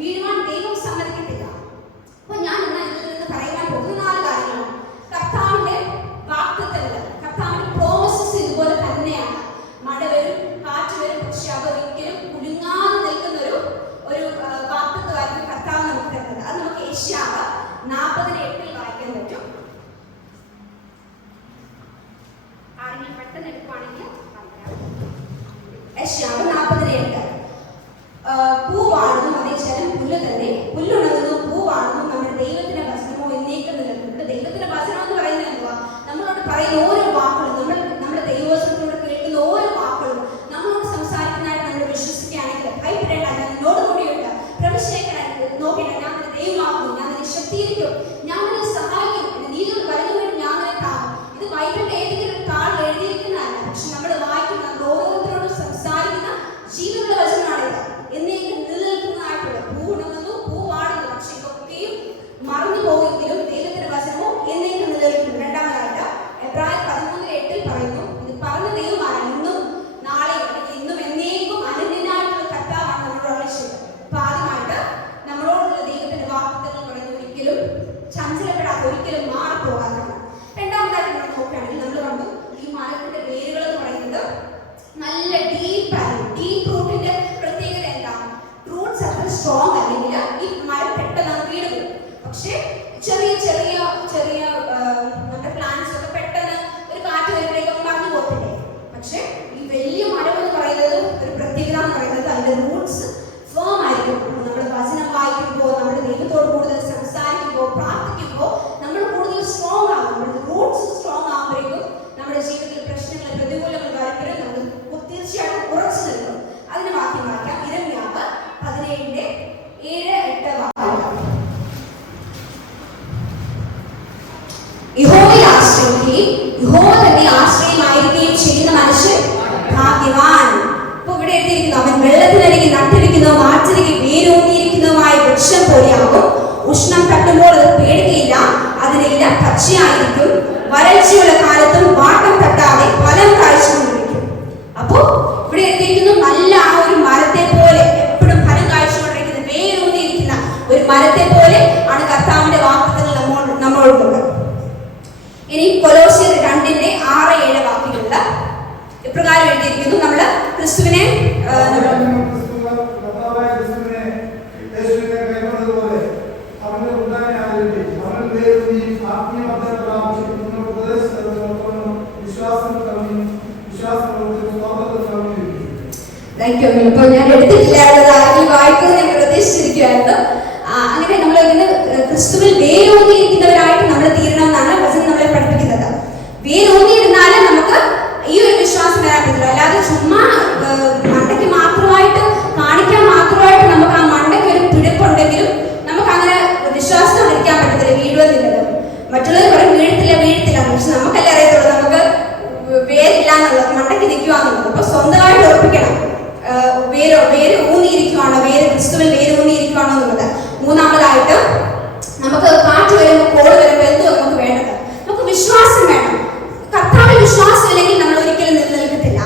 വീഴുവാൻ ദൈവം സമ്മതിക്കത്തില്ല. അപ്പൊ ഞാൻ ഇന്ന് ഇതിൽ നിന്ന് പറയുവാൻ പോകുന്ന 4 കാര്യങ്ങളാണ്. കർത്താവിന്റെ വാഗ്ദത്തങ്ങൾ, കർത്താവിന്റെ പ്രോമിസസ് ഇതുപോലെ തന്നെയാണ്. മഴ വരും, കാറ്റ് വരും, പക്ഷെ അത് ഒരിക്കലും കുലുങ്ങാതെ നിൽക്കുന്ന ഒരു വാഗ്ദത്തമായിരിക്കും കർത്താവ് നമുക്ക് തരുന്നത്. അത് നമുക്ക് യെശയ്യാവ് 40:8 വായിക്കാൻ പറ്റും. ആരെങ്കിലും പെട്ടെന്ന് എടുക്കുവാണെങ്കിൽ യെശയ്യാവ് 40:8. പൂ വാടുന്നു, അതേ ജലം പുല്ല് തന്നെ, പുല്ലുണങ്ങുന്നു, പൂ വാടുന്നു, നമ്മുടെ ദൈവത്തിന്റെ വചനമോ എന്നേക്കും നിലനിൽക്കുന്നു. ദൈവത്തിന്റെ വചനം എന്ന് പറയുന്നത് എന്തുവാ? നമ്മളോട് പറയുന്ന ഓരോ വാക്കുകളും, നമ്മുടെ ദൈവവചനത്തോട് കേൾക്കുന്ന ഓരോ വാക്കുകളും നമ്മളോട് സംസാരിക്കുന്നതായിട്ട് നമ്മൾ വിശ്വസിക്കുകയാണെങ്കിൽ ഭയപ്പെടേണ്ട, ഞാൻ നിന്നോട് കൂടിയുണ്ട്, പ്രവിശേഷനായിട്ട് നോക്കിയിട്ട് ഞാൻ നിന്റെ ദൈവമാകുന്നു, ഞാൻ നിന്നെ ശക്തീകരിക്കും, ഞാൻ നിന്നെ സഹായിക്കും, നീതിയുടെ വലതു വീണ്ടും ഞാൻ നിന്നെ താങ്ങും. ഇത് ബൈബിളിന്റെ ഏതെങ്കിലും ഒരു താളിൽ എഴുതിയിരിക്കുന്നതല്ല, പക്ഷെ നമ്മൾ വായിക്കുന്ന, നമ്മൾ ഓരോരുത്തരോടും സംസാരിക്കുന്ന ജീവനുള്ള വചനമാണിത്. എന്നേക്കും നിലനിൽക്കുന്നതായിട്ടുള്ള പൂ ഉണങ്ങുന്നു, പൂ വാടുന്നു, പക്ഷെ ഇതൊക്കെയും മറന്നു പോവുമെങ്കിലും ദൈവത്തിന്റെ വചനമോ എന്നേക്കും നിലനിൽക്കുന്നു. രണ്ടാമതായിട്ട് എബ്രായർ 13:8 പറയുന്നു, ഇത് പറഞ്ഞ ദൈവമാണ്, ഇന്നും നാളെ ഇന്നും എന്നേക്കും അനന്യനായിട്ടുള്ള കർത്താവാണ് നമ്മളോട് അപേക്ഷിച്ചത്. അപ്പൊ ആദ്യമായിട്ട് നമ്മളോടുള്ള ദൈവത്തിന്റെ വാഗ്ദത്തങ്ങൾ പറയുന്നത് ഒരിക്കലും ചഞ്ചലപ്പെടാതെ, ഒരിക്കലും മാറിപ്പോകാത്തതാണ്. രണ്ടാമതായിട്ട് നമ്മൾ നോക്കുകയാണെങ്കിൽ നമ്മൾ കണ്ടു ഈ മരത്തിന്റെ വേരുകൾ എന്ന് പറയുന്നത് നല്ല ഡീപ്പാണ്. ഡീപ്പ് റൂട്ടിന്റെ പ്രത്യേകത എന്താണ്? റൂട്ട്സ് അത്ര സ്ട്രോങ് അല്ലെങ്കിൽ ഈ മരം പെട്ടെന്ന് വീട് പോകും. പക്ഷെ ചെറിയ ചെറിയ ചെറിയ നമ്മുടെ പ്ലാന്റ്സ് ഒക്കെ പെട്ടെന്ന് ഒരു കാറ്റ് വരുമ്പോഴേക്കും മറന്നു പോകത്തില്ലേ? പക്ഷെ ഈ വലിയ മരം എന്ന് പറയുന്നത് ഒരു പ്രത്യേകത എന്ന് പറയുന്നത് അതിന്റെ റൂട്ട്സ് ഫേം ആയിരിക്കും. നമ്മൾ വചനം വായിക്കുമ്പോൾ, നമ്മുടെ ദൈവത്തോട് കൂടുതൽ സംസാരിക്കുമ്പോൾ, പ്രാർത്ഥിക്കുമ്പോൾ നമ്മൾ കൂടുതൽ സ്ട്രോങ് ആകും. നമ്മുടെ റൂട്ട്സ് സ്ട്രോങ് ആകുമ്പോഴേക്കും നമ്മുടെ ജീവിതത്തിൽ പ്രശ്നങ്ങൾ, പ്രതികൂലങ്ങൾ വരുമ്പോഴും നമ്മൾ തീർച്ചയായിട്ടും ഉറച്ചു നിൽക്കും. അതിന് വാക്യം വായിക്കാം. യിരെമ്യാവ് 17:7-8 വാക്യം. യഹോവയെ ആശ്രയിക്കുകയും യഹോവ തന്നെ ആശ്രയമായിരിക്കുകയും ചെയ്യുന്ന മനുഷ്യൻ ഭാഗ്യവാൻ. ഇപ്പൊ ഇവിടെ എഴുതിയിരിക്കുന്നു, അവൻ വെള്ളത്തിനരികെ നട്ടിരിക്കുന്നതും ആറ്റിലേക്ക് വേരൂന്നിയിരിക്കുന്നതുമായ വൃക്ഷം പോലെയാകും. ഉഷ്ണം തട്ടുമ്പോൾ അത് പേടിക്കയില്ല, അതിന് ഇല പച്ചയായിരിക്കും, വരൾച്ചയുള്ള കാലത്തും വാട്ടം തട്ടാതെ ഫലം കാഴ്ചകൊണ്ടിരിക്കും. അപ്പോ ഇവിടെ എത്തിയിരിക്കുന്നു, നല്ല ആ ഒരു മരത്തെ പോലെ എപ്പോഴും ഫലം കാഴ്ചകൊണ്ടിരിക്കുന്ന, വേരൂന്നിയിരിക്കുന്ന ഒരു മരത്തെ പോലെ ആണ് കർത്താവിന്റെ വാഗ്ദത്തങ്ങൾ നമ്മളോടുള്ളത്. ഇനി കൊലോസ്യർ 2:6-7 വാക്യങ്ങളുണ്ട്. ഇപ്രകാരം എഴുതിയിരിക്കുന്നു, നമ്മള് ക്രിസ്തുവിനെ ഇപ്പൊ ഞാൻ എടുത്തിട്ടില്ലായിരുന്നു, വായിക്കുന്നത് ഞാൻ പ്രതീക്ഷിച്ചിരിക്കുവായിരുന്നു. അങ്ങനെ നമ്മൾ ഇങ്ങനെ ക്രിസ്തുവിൽ വേരൂന്നിയിരിക്കുന്നവരായിട്ട് നമ്മൾ തീരണം എന്നാണ് വചനം നമ്മളെ പഠിപ്പിക്കുന്നത്. വേരൂന്നിയിരുന്നാല് നമുക്ക് ഈ ഒരു വിശ്വാസം വരാൻ പറ്റില്ല. അല്ലാതെ ചുമ്മാ മണ്ടയ്ക്ക് മാത്രമായിട്ട് കാണിക്കാൻ മാത്രമായിട്ട് നമുക്ക് ആ മണ്ടയ്ക്ക് ഒരു പിടിപ്പുണ്ടെങ്കിലും നമുക്ക് അങ്ങനെ വിശ്വാസത്തോടെ ഇരിക്കാൻ പറ്റത്തില്ല. വീഴുവെന്നുള്ളത് മറ്റുള്ളവർ പറയും വീഴത്തില്ല, പക്ഷെ നമുക്കല്ലേ അറിയത്തുള്ളൂ നമുക്ക് വേരില്ല എന്നുള്ളത്, മണ്ടയ്ക്ക് നിൽക്കുവാന്നുള്ളത്. അപ്പൊ സ്വന്തമായിട്ട് ഉറപ്പിക്കണം, വേര് ഊന്നിയിരിക്കുവാണോ, ക്രിസ്തുവിൽ വേര് ഊന്നിയിരിക്കുവാണോ എന്നുള്ളത്. മൂന്നാമതായിട്ട് നമുക്ക് കാറ്റ് വരുമ്പോൾ, കോള് വരുമ്പോൾ എന്തോ നമുക്ക് വേണ്ടത്, നമുക്ക് വിശ്വാസം വേണം. കർത്താവിൽ വിശ്വാസം ഇല്ലെങ്കിൽ നമ്മൾ ഒരിക്കലും നിലനിൽക്കത്തില്ല.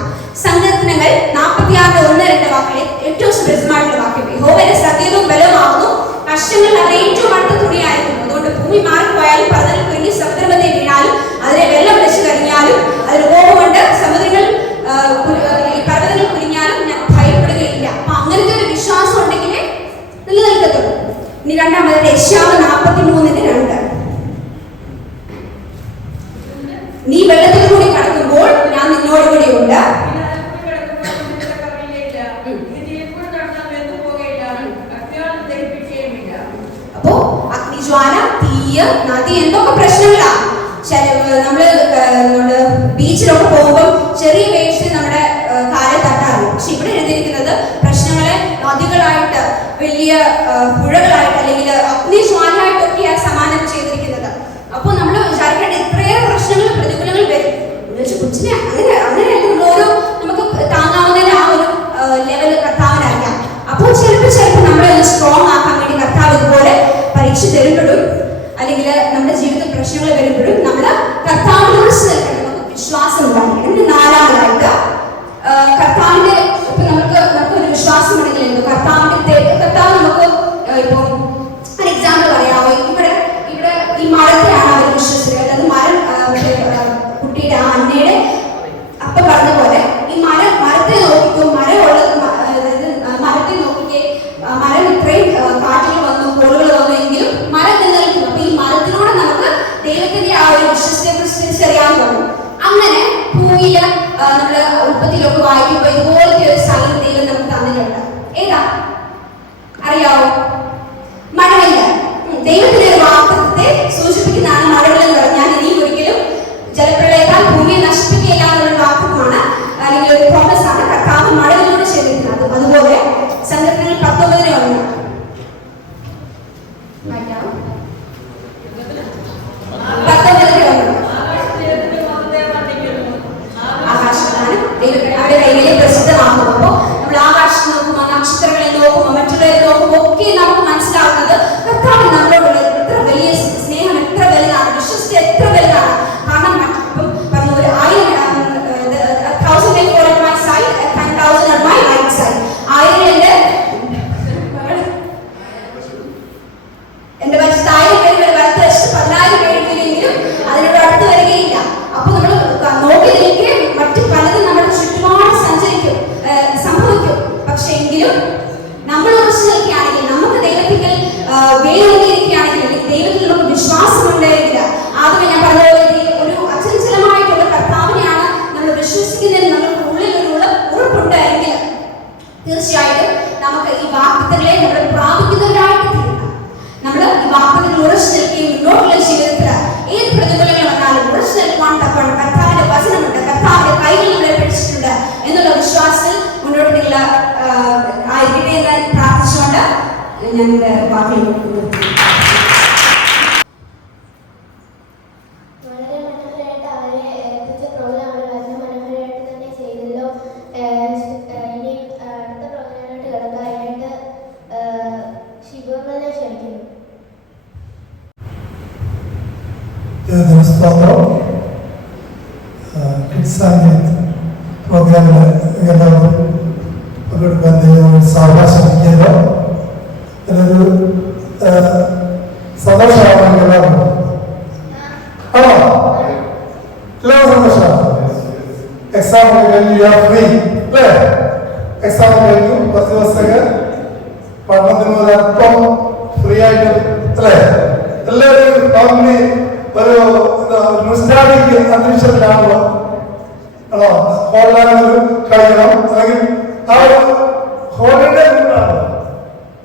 സങ്കീർത്തനങ്ങൾ 46:1-2 വാക്കുകളിൽ ഏറ്റവും സുപ്രസിദ്ധമായിട്ടുള്ള വാക്യം, യഹോവയുടെ സത്യവും ബലവുമാകുന്നു, കഷ്ടങ്ങൾ അവരുടെ ഏറ്റവും അടുത്ത തുണിയായിരിക്കുന്നു. അതുകൊണ്ട് ഭൂമി മാറിപ്പോയാലും, പർവ്വതങ്ങൾ കുരുങ്ങി സമുദ്രമധ്യേ വീണാലും, അതിനെ വെള്ളം വെച്ച് കഴിഞ്ഞാലും, അതിന് കോപമുണ്ട്, പർവ്വതങ്ങൾ കുരുങ്ങിയാലും ഞാൻ ഭയപ്പെടുകയില്ല. അപ്പൊ അങ്ങനത്തെ ഒരു വിശ്വാസം ഉണ്ടെങ്കിലേ നിലനിൽക്കത്തുള്ളൂ. ഇനി രണ്ടാമത് യെശയ്യാവ് 43:2, നീ വെള്ളത്തിൽ കൂടി കടക്കുമ്പോൾ ഞാൻ നിന്നോട് കൂടിയുണ്ട്. അപ്പോ അഗ്നിജ്വാല, തീയ്, നദി എന്തൊക്കെ പ്രശ്നങ്ങളാ. നമ്മള് ബീച്ചിലൊക്കെ പോകുമ്പോൾ ചെറിയ വേസ്റ്റ് നമ്മുടെ കാലിൽ തട്ടാറുണ്ട്. പക്ഷെ ഇവിടെ എഴുതിയിരിക്കുന്നത് പ്രശ്നങ്ങളെ നദികളായിട്ട്, വലിയ പുഴകളായിട്ട്, അല്ലെങ്കിൽ അഗ്നിജ്വാലയായിട്ടൊക്കെയാണ് സമാനം ചെയ്തിരിക്കുന്നത്. അപ്പോൾ നമ്മൾ വിചാരിക്കേണ്ട ഇത്രയേറെ പ്രശ്നങ്ങൾ, പ്രതികൂലങ്ങൾ വരും. കൊച്ചിനെ അങ്ങനെയല്ല, നമ്മൾ നമുക്ക് താങ്ങാവുന്ന ആ ഒരു ലെവല് കർത്താവിനറിയാം. അപ്പോൾ ചിലപ്പോൾ നമ്മളെ ഒന്ന് സ്ട്രോങ് ആക്കാൻ വേണ്ടി കർത്താവ് ഇതുപോലെ പരീക്ഷ തരുമ്പോഴും, അല്ലെങ്കിൽ നമ്മുടെ ജീവിതത്തിൽ പ്രശ്നങ്ങൾ വരുമ്പോഴും നമ്മൾ കർത്താവിനെ ഉറച്ചു നിൽക്കണം, നമുക്ക് വിശ്വാസം ഉണ്ടായിരിക്കണം. പിന്നെ നാലാമതായിട്ട് കർത്താവിന്റെ, ഇപ്പൊ നമുക്ക് ഒരു വിശ്വാസം ഉണ്ടെങ്കിൽ കർത്താവ് നമുക്ക് ദൈവത്തിന്റെ ഒരു വാഗ്ദത്തത്തെ സൂചിപ്പിക്കുന്നതാണ് മഴകൾ എന്ന് പറഞ്ഞാൽ ഇനിയും ഒരിക്കലും ജലപ്രളയത്താൽ ഭൂമിയെ നശിപ്പിക്കുകയില്ല എന്നുള്ള വാഗ്ദത്തമാണ്, അല്ലെങ്കിൽ ഒരു പ്രോമിസ് ആണ് കർത്താവ് മഴകളിലൂടെ ചെയ്തിരിക്കുന്നത്. അതുപോലെ സങ്കീർത്തനങ്ങൾ 19:1 ആകാശമാണ് അവരുടെ കൈകളിൽ പ്രസിദ്ധമാകുമ്പോൾ നമ്മൾ ആകാശം നോക്കുമ്പോൾ നക്ഷത്രങ്ങളെ നോക്കുമ്പോൾ മറ്റുള്ളവരെ നോക്കുമ്പോൾ ഒക്കെ നമുക്ക് മനസ്സിലാവുന്നത് കർത്താവ് നമ്മളോടുള്ള എത്ര വലിയ സ്നേഹം, എത്ര വലുതാണ്, വിശ്വസ്ത എത്ര വലുതാണ്. കാരണം ഇപ്പം പറഞ്ഞു ഒരു 1,000 may fall at my side, 10,000 at my right side. 1000 എന്റെ വശത്ത് 1000 പേരുടെ വലത്ത് വശത്ത് 10,000 പേരെങ്കിലും അതിനോട് അടുത്ത് വരികയില്ല. അപ്പൊ നമ്മൾ നോക്കി നിൽക്കെ മറ്റു പലതും നമ്മുടെ ചുറ്റുപാട് സംഭവിക്കും. പക്ഷെ എങ്കിലും നമ്മൾ ഉറച്ചു നിൽക്കുകയാണെങ്കിൽ, നമുക്ക് ദൈവത്തിൽ വേരൂന്നിരിക്കുകയാണെങ്കിൽ, ദൈവത്തിൽ നമുക്ക് വിശ്വാസം ഉണ്ടായിരിക്കില്ല. ആദ്യമേ ഞാൻ പറഞ്ഞ പോലെ ഒരു അചഞ്ചലമായിട്ടുള്ള കർത്താവിനെയാണ് നമ്മൾ വിശ്വസിക്കുന്നതിൽ നമുക്ക് ഉള്ളിൽ ഒരു ഉറപ്പുണ്ടായെങ്കിൽ തീർച്ചയായിട്ടും നമുക്ക് ഈ വാഗ്ദത്തങ്ങളെ നമ്മൾ പ്രാപിക്കുന്നവരായിട്ട് തീരണം. നമ്മൾ ഈ വാഗ്ദത്തങ്ങൾ ഉറച്ചു നിൽക്കുകയും മുന്നോട്ടുള്ള ജീവിതത്തിൽ ഏത് പ്രതികൂലങ്ങൾ വന്നാലും ഉറച്ചു നിൽക്കുവാൻ തക്കവണ്ണം കർത്താവിന്റെ വചനമുണ്ട്, കർത്താവിന്റെ കൈകൾ നമ്മളെ പിടിച്ചിട്ടുണ്ട് എന്നുള്ള വിശ്വാസത്തിൽ മുന്നോട്ടുള്ള ആയിരിക്കട്ടെ എന്ന് പ്രാർത്ഥിച്ചുകൊണ്ട് ഞാൻ വാക്കുകൾ വളരെ മനോഹരമായിട്ട് അവരെ ഏൽപ്പിച്ച പ്രോഗ്രാം അവർ വളരെ മനോഹരമായിട്ട് തന്നെ ചെയ്തല്ലോ. ഇനി അടുത്ത പ്രോഗ്രാമിലോട്ട് കിടക്കാനായിട്ട് ശിവങ്ങളെ ക്ഷണിക്കുന്നു. സ്തോത്രം. കിഡ്സ് ആൻഡ് പ്രോഗ്രാമിൽ എല്ലാവരും പങ്കെടുക്കാൻ സാവകാശിക്കുമല്ലോ. അതിനൊരു സന്തോഷമാണ് എല്ലാവർക്കും. ആണോ? എല്ലാവരും സന്തോഷമാണ്. എക്സാം കഴിഞ്ഞു, ഫ്രീ അല്ലേ? എക്സാം കഴിഞ്ഞു, 10 ദിവസത്തേക്ക് പഠനത്തിന് ഒരല്പം ഫ്രീ ആയിട്ട് അല്ലേ? എല്ലാവരും ഫാമിലി ഒരു നൊസ്റ്റാൾജിക് അന്തരീക്ഷത്തിലാണല്ലോ. ആണോ? ഹോളിഡേ കഴിയണം, അല്ലെങ്കിൽ ആ ഒരു ഹോളിഡേ ആണോ?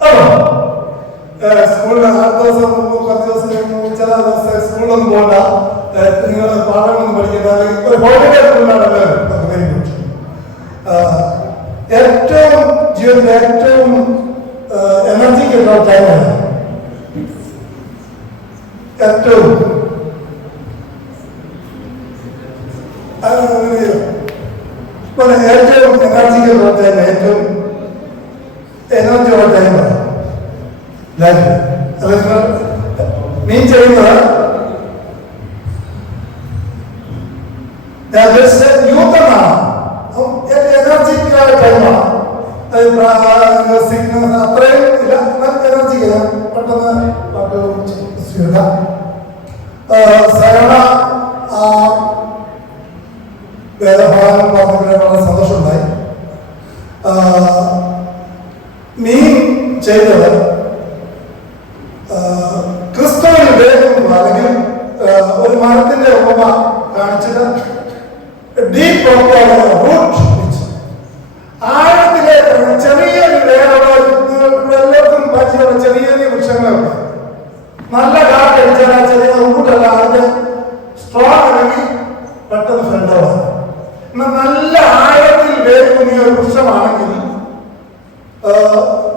ആണോ? സ്കൂളിൽ അടുത്ത ദിവസം 10 ദിവസം ചില ദിവസം സ്കൂളിലൊന്നും പോകണ്ട, നിങ്ങൾ പാഠങ്ങളൊന്നും പഠിക്കേണ്ട, അല്ലെങ്കിൽ ഒരു ഹോളിഡേ സ്കൂളിലാണ് എല്ലാവരും. Very good. ഏറ്റവും ജീവിതത്തിൽ ഏറ്റവും എനർജിക്കുള്ള ടൈമാണ് ഏറ്റവും എനർജിക്കുള്ള ടൈം, ഏറ്റവും എനർജിയുള്ള ടൈമാണ് ലൈഫ്. അല്ലെങ്കിൽ നീ ചെയ്യുന്നത് യൂത്ത് എന്നാണ്, എനർജിക്കുള്ള ടൈമാണ്. സിഗ്നൽ അത്രയും ഇല്ല, എനർജിക്കില്ല. പെട്ടെന്ന് സരണ വേദഭാഗം പറഞ്ഞതിന് വളരെ സന്തോഷമുണ്ടായി. നീ ചെയ്തത് ക്രിസ്തുവിൽ വേഗം, അല്ലെങ്കിൽ ഒരു മരത്തിന്റെ ഉപമ കാണിച്ചത് ഡീപ്പ് റൂട്ട്, ആഴത്തിലേക്ക് ചെറിയൊരു വേറുള്ള എല്ലാവർക്കും പരിചയമുള്ള ചെറിയ ചെറിയ വൃക്ഷങ്ങളൊക്കെ നല്ല കാറ്റടിച്ചാൽ ആ ചെറിയ റൂട്ടല്ല, അതിന്റെ സ്ട്രോങ് അല്ലെങ്കിൽ പെട്ടെന്ന് ഫ്രണ്ടാവാം. എന്നാൽ നല്ല ആഴത്തിൽ വേരുന്നിയ ഒരു വൃക്ഷമാണെങ്കിൽ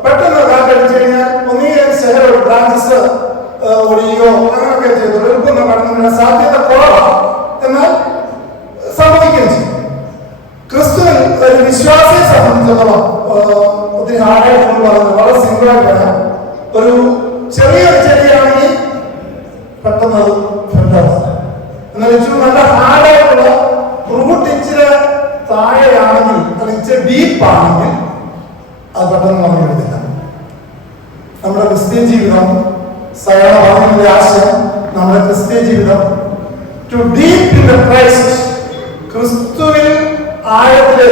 പെട്ടെന്ന് കാറ്റടിച്ചു കഴിഞ്ഞാൽ ഒന്നിയെ ശഹരം ബ്രാഞ്ചസ് ഒടിയോ അങ്ങനെയൊക്കെ ചെയ്തു എളുപ്പം കടന്നു സാധ്യത കുറവാണ്, എന്നാൽ സംഭവിക്കുകയും ചെയ്യും. ക്രിസ്തുവിൽ ഒരു വിശ്വാസിയെ സംബന്ധിച്ചിടത്തോളം ഒത്തിരി ഹാർഡായിട്ട് വളരെ സിമ്പിളായിട്ട് വേണം. ഒരു ചെറിയൊരു ചെടിയാണെങ്കിൽ പെട്ടെന്ന് അത് ഫ്രണ്ടാവാം. എന്നാൽ ഇച്ചിരി നല്ല ഹാർഡായിട്ടുള്ള റൂട്ട് ഇച്ചിരി താഴെയാണെങ്കിൽ, അല്ലെങ്കിൽ ഇച്ചിരി ഡീപ്പാണെങ്കിൽ അത് പെട്ടെന്ന് വളർന്നെടുക്കില്ല. നമ്മുടെ ക്രിസ്തീയ ജീവിതം, സയണ പറഞ്ഞതിന്റെ ആശയം, നമ്മുടെ ക്രിസ്തീയ ജീവിതം to deep in the Christ, ക്രിസ്തുവിൽ ആഴത്തില്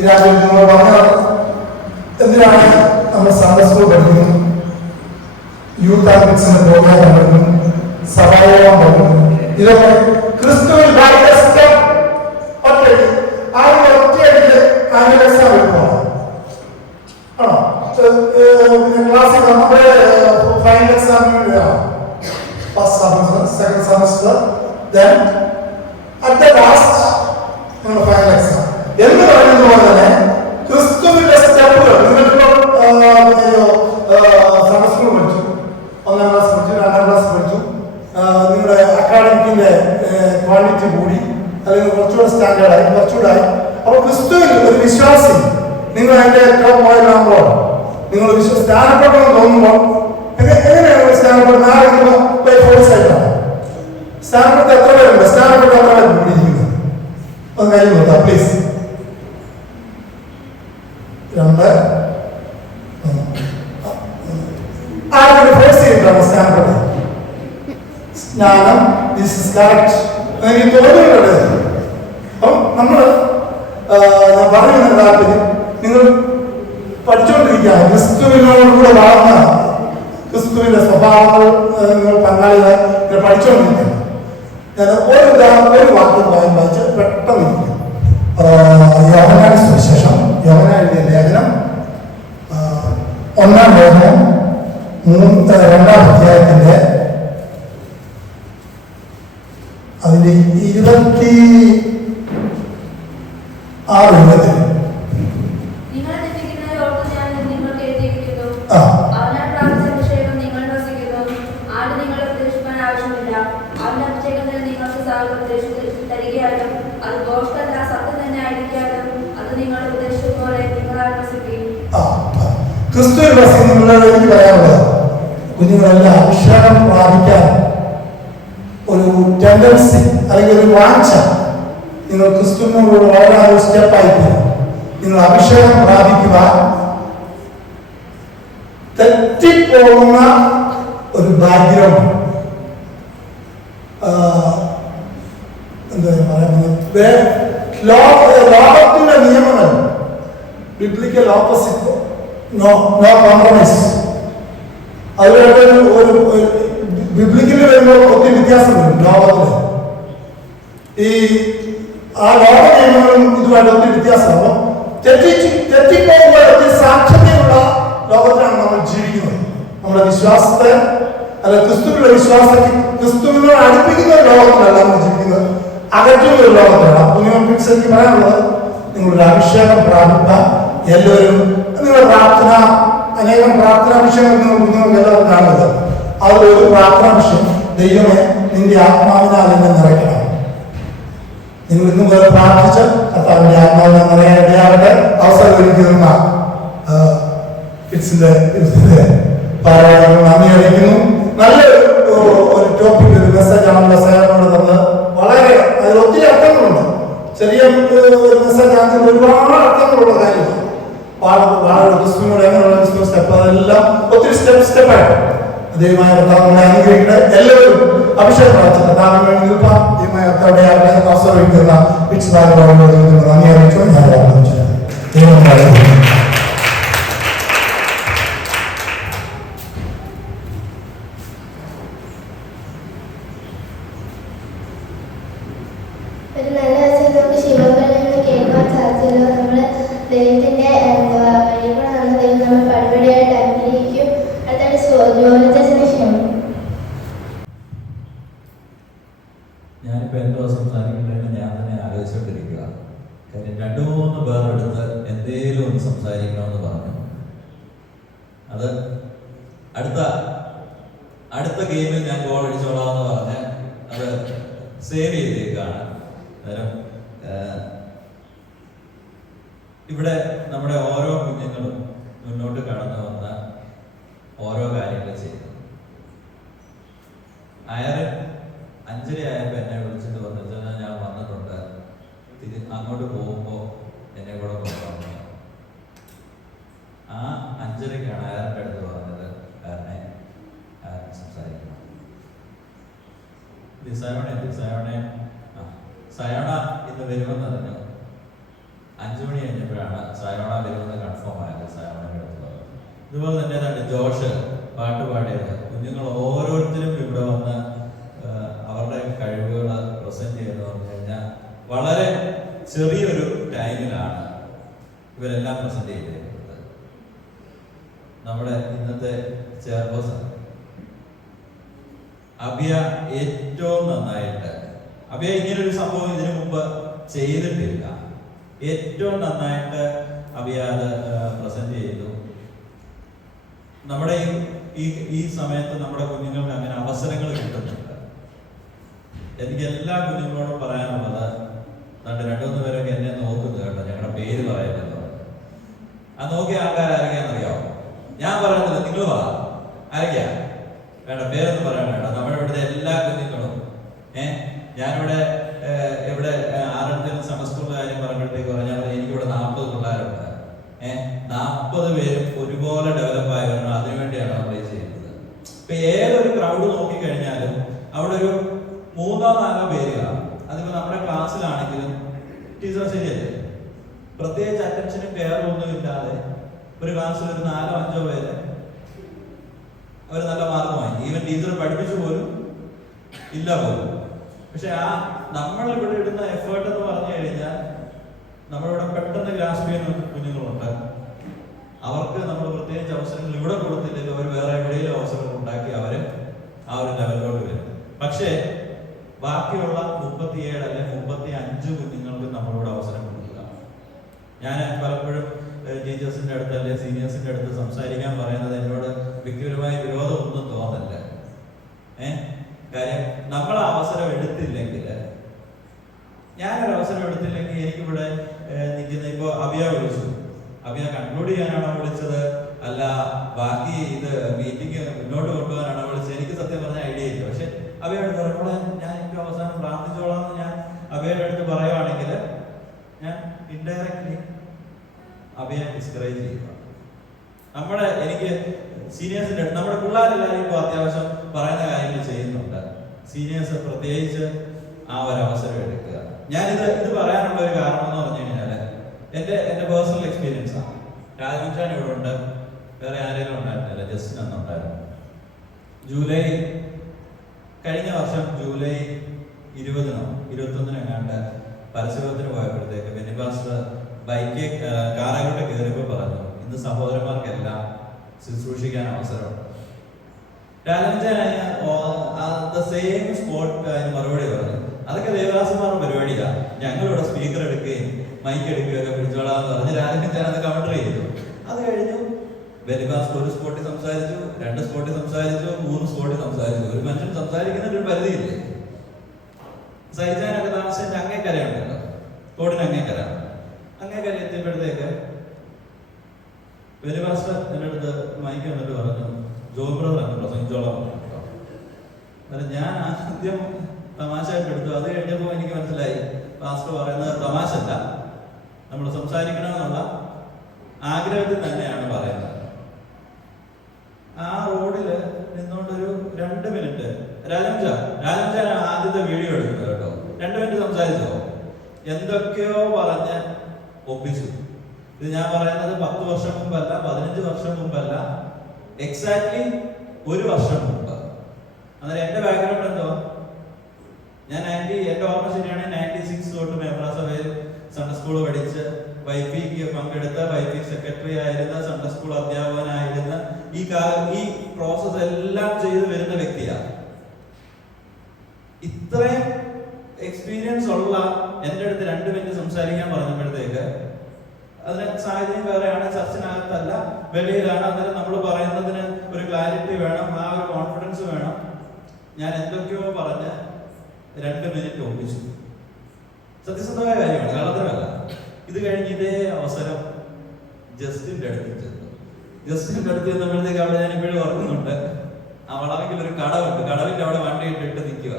നിങ്ങൾ പറഞ്ഞ എന്തിനാണ് നമ്മൾ സൺഡേ സ്കൂൾ പഠിക്കുന്നു, യൂത്ത് ആക്ടിവിറ്റീസിന്റെ പ്രോഗ്രാം പഠിക്കുന്നു, സഭായോഗം പഠിക്കുന്നു. ഇതൊക്കെ ക്രിസ്തുവിൽ ഒറ്റയടിക്ക് അതിന്റെ എക്സാം എടുക്കണം. ആണോ? ക്ലാസ്സിൽ നമ്മുടെ ഫൈനൽ എക്സാമിന് first semester second semester then at the last നമ്മുടെ ഫൈനൽ എക്സാം എന്ന് പറയുന്നത് പോലെ തന്നെ ക്രിസ്തുവിന്റെ സ്റ്റെപ്പുകൾ നിങ്ങളിപ്പോൾ സൺഡേ സ്കൂൾ പഠിച്ചു, 1ാം ക്ലാസ് പഠിച്ചു, 2ാം ക്ലാസ് പഠിച്ചു, നിങ്ങളുടെ അക്കാഡമിക്കിന്റെ ക്വാളിറ്റി കൂടി, അല്ലെങ്കിൽ കുറച്ചുകൂടെ സ്റ്റാൻഡേർഡായി കുറച്ചുകൂടായി. അപ്പോൾ ക്രിസ്തുവിൽ ഒരു വിശ്വാസി നിങ്ങൾ അതിന്റെ ടോപ്പ് പോയിലാകുമ്പോൾ നിങ്ങൾ സ്ഥാനപ്പെട്ടെന്ന് തോന്നുമ്പോൾ എങ്ങനെയാണ് സ്ഥാനപ്പെടുന്നത്? നാളെ ഫോഴ്സ് ആയിട്ടാണ് സ്ഥാനപ്പെട്ട് എത്ര പേരുണ്ട്? സ്ഥാനപ്പെട്ട് എത്ര പേര് കൂടിയിരിക്കുന്നത്? ഒന്ന് കൈ നോക്കാം പ്ലീസ്. 2 ആരും ഫോഴ്സ് ചെയ്തിട്ടാണ് സ്ഥാനപ്പെട്ടത്. ജ്ഞാനം ദിസ് ഇസ് കറക്റ്റ് എനിക്ക് തോന്നുന്നുണ്ട്. അപ്പം നമ്മൾ ഞാൻ പറയുന്ന താല്പര്യം നിങ്ങൾ പഠിച്ചുകൊണ്ടിരിക്കുകയാണ്. ക്രിസ്തുവിനോടുകൂടെ വളർന്ന ക്രിസ്തുവിന്റെ സ്വഭാവങ്ങൾ നിങ്ങൾ പങ്കാളികളെ പഠിച്ചുകൊണ്ടിരിക്കുകയാണ്. ഞാൻ ഒരു വാക്യം വായിച്ച് പെട്ടെന്ന് ഇരിക്കും. യോഹന്നാന്റെ സുവിശേഷം, യോഹന്നാൻ എഴുതിയ ലേഖനം 1-ാം ലേഖനം 2-ാം അധ്യായത്തിന്റെ അതിന്റെ 26 നിങ്ങളെ തെറ്റിക്കുന്നവരെ ഓർത്ത് ഞാൻ നിങ്ങൾക്ക് എഴുതിയിരിക്കുന്നു. ആ അവനാൽ പ്രാപിച്ച അഭിഷേകം നിങ്ങൾ വസിക്കുന്നു. ആട് നിങ്ങളെ ഉപദേശിക്കാൻ ആവശ്യമില്ല. അവന്റെ അഭിഷേകത്തിന് നിങ്ങൾക്ക് തരികയാലും അത് ദോഷമല്ല, സത്യം തന്നെ ആയിരിക്കാലും അത് നിങ്ങൾ ഉപദേശിച്ചതുപോലെ നിങ്ങൾ വസിക്കും. ക്രിസ്തുവിൽ വസിക്കുന്നവരോട് എനിക്ക് പറയാനുള്ളത്, കുഞ്ഞുങ്ങളെല്ലാം അഭിഷേകം പ്രാപിക്കാൻ ഒരു ടെൻഡൻസി അല്ലെങ്കിൽ ഒരു വാഞ്ച നിങ്ങൾ ക്രിസ്തുവിനോട് വളരെ ഒരു സ്റ്റെപ്പായിട്ട് നിങ്ങൾ അഭിഷേകം പ്രാപിക്കുവാൻ തെറ്റിപ്പോകുന്ന ഒരു ബാക്ക്ഗ്രൗണ്ട് എന്താ പറയുന്നത്, ലോകത്തിന്റെ നിയമങ്ങൾ ബിബ്ലിക്കൽ ഓപ്പോസിറ്റ്, നോ കോംപ്രമൈസ്. അതിലായിട്ട് ഒരു ബിബ്ലിക്കൽ വരുമ്പോൾ ഒത്തിരി വ്യത്യാസം വരും. ലോകത്തില് ആ ലോക നിയമങ്ങളും ഇതുമായിട്ട് ഒത്തിരി വ്യത്യാസമാണ്. അപ്പം തെറ്റിപ്പോകുമ്പോൾ ഒത്തിരി സാധ്യതയുള്ള ലോകത്തിലാണ് നമ്മൾ ജീവിക്കുന്നത്. നമ്മുടെ വിശ്വാസത്തെ അല്ല ക്രിസ്തുവിന്റെ വിശ്വാസത്തെ ക്രിസ്തുവിനോട് അടുപ്പിക്കുന്ന ഒരു ലോകത്തിലല്ല നമ്മൾ ജീവിക്കുന്നത്, അകറ്റുന്ന ഒരു ലോകത്തിലാണ്. അപ്പോൾ നിങ്ങൾക്ക് എനിക്ക് പറയാനുള്ളത്, നിങ്ങളുടെ അഭിഷേകം പ്രാപിക്കാൻ എല്ലാവരും നിങ്ങളുടെ പ്രാർത്ഥന, അനേകം പ്രാർത്ഥനാ വിഷയങ്ങൾ നിങ്ങൾക്ക് എല്ലാവരും കാണുന്നത്. അതിലൊരു പ്രാർത്ഥനാ വിഷയം, ദൈവമേ നിന്റെ ആത്മാവിനാൽ എന്നെ നിറയ്ക്കണം. നിങ്ങൾ ഇന്നും പോലെ പ്രാർത്ഥിച്ച് കർത്താവിന്റെ ആത്മാവിനെ നിറയാൻ ഇടയാകട്ടെ. അവസരം ഒരുക്കുന്ന കിഡ്സിന്റെ നന്ദി അറിയിക്കുന്നു. നല്ലൊരു ടോപ്പിക്, ഒരു മെസ്സേജ് ആണല്ലോ സേവനോട് തന്നത്. വളരെ അതിൽ ഒത്തിരി അർത്ഥങ്ങളുണ്ട്. ചെറിയ ഒരു മെസ്സേജ് ആണെങ്കിൽ ഒരുപാട് അർത്ഥങ്ങളുള്ള കാര്യമാണ്. ക്രിസ്തുവിനോട് എങ്ങനെയുള്ള ക്രിസ്തു സ്റ്റെപ്പ്, അതെല്ലാം ഒത്തിരി സ്റ്റെപ്പായിട്ട് ദൈവമായ കർത്താവിനെ അനുഗ്രഹിക്കട്ടെ. എല്ലാവരും അഭിഷേകം പ്രാപിച്ച കർത്താവിന് വേണ്ടി നിൽക്കാം. ദൈവമായ കർത്താവിടെ അവസരമിക്കുന്ന വിശ്വാസത്തോടെ നന്ദി അറിയിച്ചു ഞാൻ ആരംഭിച്ചു. ഒരു നല്ല ദിവസം നമുക്ക് ശിവകളിൽ നിന്ന് കേൾക്കാൻ സാധിച്ചല്ലോ. നമ്മൾ ദൈവത്തിന്റെ വഴികൂടെ നടന്ന ദൈവം നമ്മൾ പടിപടിയായിട്ട് അനുഗ്രഹിക്കും. അടുത്തായിട്ട് ജോലിച്ചതിന് ക്ഷണം. ഞാനിപ്പോൾ എന്തോ സംസാരിക്കേണ്ടതെന്ന് ഞാൻ തന്നെ ആലോചിച്ചുകൊണ്ടിരിക്കുക. കാര്യം 2-3 പേർ എടുത്ത് എന്തേലും ഒന്ന് സംസാരിക്കണമെന്ന് പറഞ്ഞു. അത് അടുത്ത ഗെയിമിൽ ഞാൻ ഗോൾ അടിച്ചോളാം എന്ന് പറഞ്ഞ് അത് സേവ് ചെയ്തേക്കാണ്. അന്നേരം ഇവിടെ നമ്മുടെ ഓരോ കുഞ്ഞുങ്ങളും മുന്നോട്ട് കടന്നു വന്ന ഓരോ കാര്യങ്ങൾ ചെയ്തു. അയറിൻ 5:30 ആയപ്പോൾ എന്നെ വിളിച്ചിട്ട് വന്നിട്ട് ഞാൻ വന്നിട്ടുണ്ട്, അങ്ങോട്ട് പോകുമ്പോൾ എന്നെ കൂടെ കൊണ്ടുവന്നു. ആ 5:30-ക്കാണ് അയറിൻ്റെ അടുത്ത് പറഞ്ഞത് കാരണം സംസാരിക്കണം. സയോണ ഇന്ന് വരുമെന്ന് പറഞ്ഞു. 5 മണി കഴിഞ്ഞപ്പോഴാണ് സയോണ വരുമെന്ന് കൺഫേം ആയത്. സയോണയുടെ അടുത്ത് ഇതുപോലെ തന്നെ ജോഷ് പാട്ട് പാടിയത്. കുഞ്ഞുങ്ങൾ ഓരോരുത്തരും ഇവിടെ വന്ന് അവരുടെ കഴിവുകൾ പ്രസന്റ് ചെയ്യുന്നു പറഞ്ഞു കഴിഞ്ഞാൽ വളരെ ചെറിയൊരു ടൈമിലാണ് ഇവരെല്ലാം പ്രസന്റ് ചെയ്തിരിക്കുന്നത്. നമ്മുടെ ഇന്നത്തെ ചെയർപേഴ്സൺ അബിയ ഏറ്റവും നന്നായിട്ട്, അബിയ ഇങ്ങനൊരു സംഭവം ഇതിനു മുമ്പ് ചെയ്തിട്ടില്ല. ഏറ്റവും നന്നായിട്ട് അബിയ അത് പ്രസന്റ് ചെയ്തു. നമ്മുടെ ഈ സമയത്ത് നമ്മുടെ കുഞ്ഞുങ്ങൾക്ക് അങ്ങനെ അവസരങ്ങൾ കിട്ടുന്നുണ്ട്. എനിക്ക് എല്ലാ കുഞ്ഞുങ്ങളോടും പറയാനുള്ളത്, രണ്ടുമൂന്ന് പേരൊക്കെ എന്നെ നോക്കുന്നത് കേട്ടോ, ഞങ്ങളുടെ പേര് പറയുന്നത്. ആ നോക്കിയ ആൾക്കാർ ആരൊക്കെയാണെന്നറിയാമോ? ഞാൻ പറയുന്നില്ല, നിങ്ങൾ പറ. ആരൊക്കെയാ? വേണ്ട, പേരൊന്നും പറയാൻ വേണ്ട. നമ്മുടെ ഇവിടുത്തെ എല്ലാ കുഞ്ഞുങ്ങളും ഞാനിവിടെ ഇവിടെ ആറന്മുള സമ്മർ സ്കൂളിലെ കാര്യം പറയുമ്പോഴത്തേക്ക് പറഞ്ഞാൽ എനിക്കിവിടെ 40 പിള്ളേരുണ്ട്. 40 പേരും ഒരുപോലെ ഡെവലപ്പ് ആയി വരണം. അതിനുവേണ്ടിയാണ് നമ്മൾ ചെയ്യുന്നത്. ഇപ്പൊ ഏതൊരു ക്രൗഡ് നോക്കിക്കഴിഞ്ഞാലും അവിടെ ഒരു 3-4 പേര് കാണും. അതിപ്പോ നമ്മുടെ ക്ലാസ്സിലാണെങ്കിലും ടീച്ചർ ശരിയല്ലേ, പ്രത്യേകിച്ച് അറ്റൻഷനും കെയറും ഒന്നും ഇല്ലാതെ ഒരു ക്ലാസ്സിൽ ഒരു 4-5 പേര് അവർ നല്ല മാർക്ക് വാങ്ങി. ഈവൻ ടീച്ചർ പഠിപ്പിച്ചു പോലും ഇല്ല പോലും. പക്ഷെ നമ്മൾ ഇവിടെ ഇടുന്ന എഫേർട്ട് എന്ന് പറഞ്ഞു കഴിഞ്ഞാൽ നമ്മളിവിടെ പെട്ടെന്ന് ഗ്രാസ്പ് ചെയ്യുന്ന കുഞ്ഞുങ്ങളുണ്ട്. അവർക്ക് നമ്മൾ പ്രത്യേകിച്ച് അവസരങ്ങൾ ഇവിടെ കൊടുത്തില്ലെങ്കിൽ അവർ വേറെ എവിടെയും അവസരങ്ങൾ ഉണ്ടാക്കി അവർ ആ ഒരു ലെവലിലോട്ട് വരും. പക്ഷേ ബാക്കിയുള്ള 37 അല്ലെങ്കിൽ 35 കുഞ്ഞുങ്ങൾക്ക് നമ്മളിവിടെ അവസരം കൊടുക്കുക. ഞാൻ പലപ്പോഴും ടീച്ചേഴ്സിന്റെ അടുത്ത് അല്ലെങ്കിൽ സീനിയേഴ്സിന്റെ അടുത്ത് സംസാരിക്കാൻ പറയുന്നത് എന്നോട് വ്യക്തിപരമായ വിരോധമൊന്നും തോന്നല്ല. കാര്യം നമ്മൾ അവസരം എടുത്തില്ലെങ്കിൽ, ഞാനൊരു അവസരം എടുത്തില്ലെങ്കിൽ എനിക്കിവിടെ നിൽക്കുന്ന ഇപ്പൊ അബിയ വിളിച്ചു, അബിയ കൺക്ലൂഡ് ചെയ്യാനാണോ വിളിച്ചത്, അല്ല ബാക്കി ഇത് മീറ്റിംഗ് മുന്നോട്ട് കൊണ്ടുപോകാനാണോ വിളിച്ചത്? എനിക്ക് സത്യം പറഞ്ഞ ഐഡിയ ഇല്ല. പക്ഷെ അബിയോട് പറയുമ്പോൾ ഞാൻ എനിക്ക് അവസാനം പ്രാർത്ഥിച്ചോളാം എന്ന് ഞാൻ അബിയുടെ അടുത്ത് പറയുവാണെങ്കിൽ ഞാൻ ഇൻഡയറക്ട്ലി അബിയെ ഡിസ്കറേജ് ചെയ്യുക. എനിക്ക് സീനിയേഴ്സിന്റെ അടുത്ത് നമ്മുടെ പിള്ളേരെല്ലാവരും ഇപ്പോൾ അത്യാവശ്യം പറയുന്ന കാര്യങ്ങൾ ചെയ്യുന്നുണ്ട്. സീനിയേഴ്സ് പ്രത്യേകിച്ച് ആ ഒരു അവസരം എടുക്കുക. ഇത് പറയാനുള്ള ഒരു കാരണം എന്ന് പറഞ്ഞു കഴിഞ്ഞാല് എന്റെ പേഴ്സണൽ എക്സ്പീരിയൻസ് ആണ്. രാജമച്ചാൻ ഇവിടെ ഉണ്ട്, വേറെ ആരെങ്കിലും ഉണ്ടായിരുന്നില്ല, ജസ്റ്റിൻ അന്നുണ്ടായിരുന്നു. കഴിഞ്ഞ വർഷം ജൂലൈ 20-നോ 21-നോ എങ്ങാണ്ട് പരസ്യത്തിന് പോയപ്പോഴത്തേക്ക് ബെന്നിബാസ്റ്റർ കാറങ്ങോട്ട് കയറിയപ്പോൾ പറഞ്ഞു, ഇന്ന് സഹോദരന്മാർക്കെല്ലാം ശുശ്രൂഷിക്കാൻ അവസരമുണ്ട്. രാജമച്ചാൻ സെയിം സ്പോട്ട് അതിന് മറുപടി പറഞ്ഞു, അതൊക്കെ ദേവദാസന്മാരുടെ പരിപാടിയാ, ഞങ്ങളിവിടെ സ്പീക്കർ എടുക്കുകയും മൈക്ക് എടുക്കുകയൊക്കെ പിടിച്ചോളാന്ന് പറഞ്ഞ് രാജമച്ചാൻ അത് കൗണ്ടർ ചെയ്തു. അത് കഴിഞ്ഞു ബെന്നിബാസ്റ്റർ ഒരു സ്പോട്ടിൽ സംസാരിച്ചു, 2 സ്പോട്ടിൽ സംസാരിച്ചു, 3 സ്പോട്ടിൽ സംസാരിച്ചു. ഒരു മനുഷ്യൻ സംസാരിക്കുന്നതിന് ഒരു പരിധിയില്ലേ? സഹിച്ചാനൊക്കെ താമസിച്ചിട്ട് അങ്ങേക്കരയുണ്ടല്ലോ, തോടിന് അങ്ങേക്കര എത്തിയപ്പോഴത്തേക്ക് ബെന്നിബാസ്റ്റർ എൻ്റെ അടുത്ത് മൈക്ക് വന്നിട്ട് പറഞ്ഞു, ജോൺ ബ്രദർ എന്ന് പ്രസംഗിച്ചോളാം. ഞാൻ ആദ്യം തമാശയായിട്ട് എടുത്തു. അത് കഴിഞ്ഞപ്പോൾ എനിക്ക് മനസ്സിലായി പാസ്റ്റർ പറയുന്നത് തമാശല്ല, നമ്മൾ സംസാരിക്കണമെന്നുള്ള ആഗ്രഹത്തിൽ തന്നെയാണ് പറയുന്നത്. ആ റോഡിൽ നിന്നുകൊണ്ടൊരു 2 മിനിറ്റ് രാജമച്ചാൻ ആദ്യത്തെ വീഡിയോ എടുക്കുന്നത് കേട്ടോ. 2 മിനിറ്റ് സംസാരിച്ചോ, എന്തൊക്കെയോ പറഞ്ഞ് ഒപ്പിച്ചു. ഇത് ഞാൻ പറയുന്നത് 10 വർഷം മുമ്പല്ല, 15 വർഷം മുമ്പല്ല, എക്സാക്ട്ലി 1 വർഷം മുമ്പ്. അന്നേരം എന്റെ ബാക്ക്ഗ്രൗണ്ട് എന്തോ, ഞാൻ എന്റെ ഓർമ്മ ശരിയാണ് 96 തൊട്ട് മേമ്പ്ര സഭയിൽ സൺഡേ സ്കൂൾ പഠിച്ച് വൈഫിക്ക് പങ്കെടുത്ത, വൈഫി സെക്രട്ടറി ആയിരുന്ന, സൺഡേ സ്കൂൾ അധ്യാപകനായിരുന്ന, ഈ പ്രോസസ് എല്ലാം ചെയ്ത് വരുന്ന വ്യക്തിയാണ്. ഇത്രയും എക്സ്പീരിയൻസ് ഉള്ള എന്റെ അടുത്ത് 2 മിനിറ്റ് സംസാരിക്കാൻ പറഞ്ഞപ്പോഴത്തേക്ക് അതിന് സാഹചര്യം വേറെയാണ്, ചർച്ചിനകത്തല്ല വെളിയിലാണ്. അന്നേരം നമ്മൾ പറയുന്നതിന് ഒരു ക്ലാരിറ്റി വേണം, ആ ഒരു കോൺഫിഡൻസ് വേണം. ഞാൻ എന്തൊക്കെയോ പറഞ്ഞ് 2 മിനിറ്റ് ഒപ്പിച്ചു. സത്യസന്ധമായ കാര്യമാണ്, കള്ളത്തരമല്ല. ഇത് കഴിഞ്ഞ് ഇതേ അവസരം ജസ്റ്റിന്റെ അടുത്ത് ചെന്നു. ജസ്റ്റിന്റെ അടുത്ത് ചെന്നപ്പോഴത്തേക്ക് അവിടെ ഞാൻ ഇപ്പോഴും ഓർക്കുന്നുണ്ട്, ആ വളവിൽ ഒരു കടവുണ്ട്, കടവിന്റെ അവിടെ വണ്ടി ഇട്ടിട്ട് നിൽക്കുക.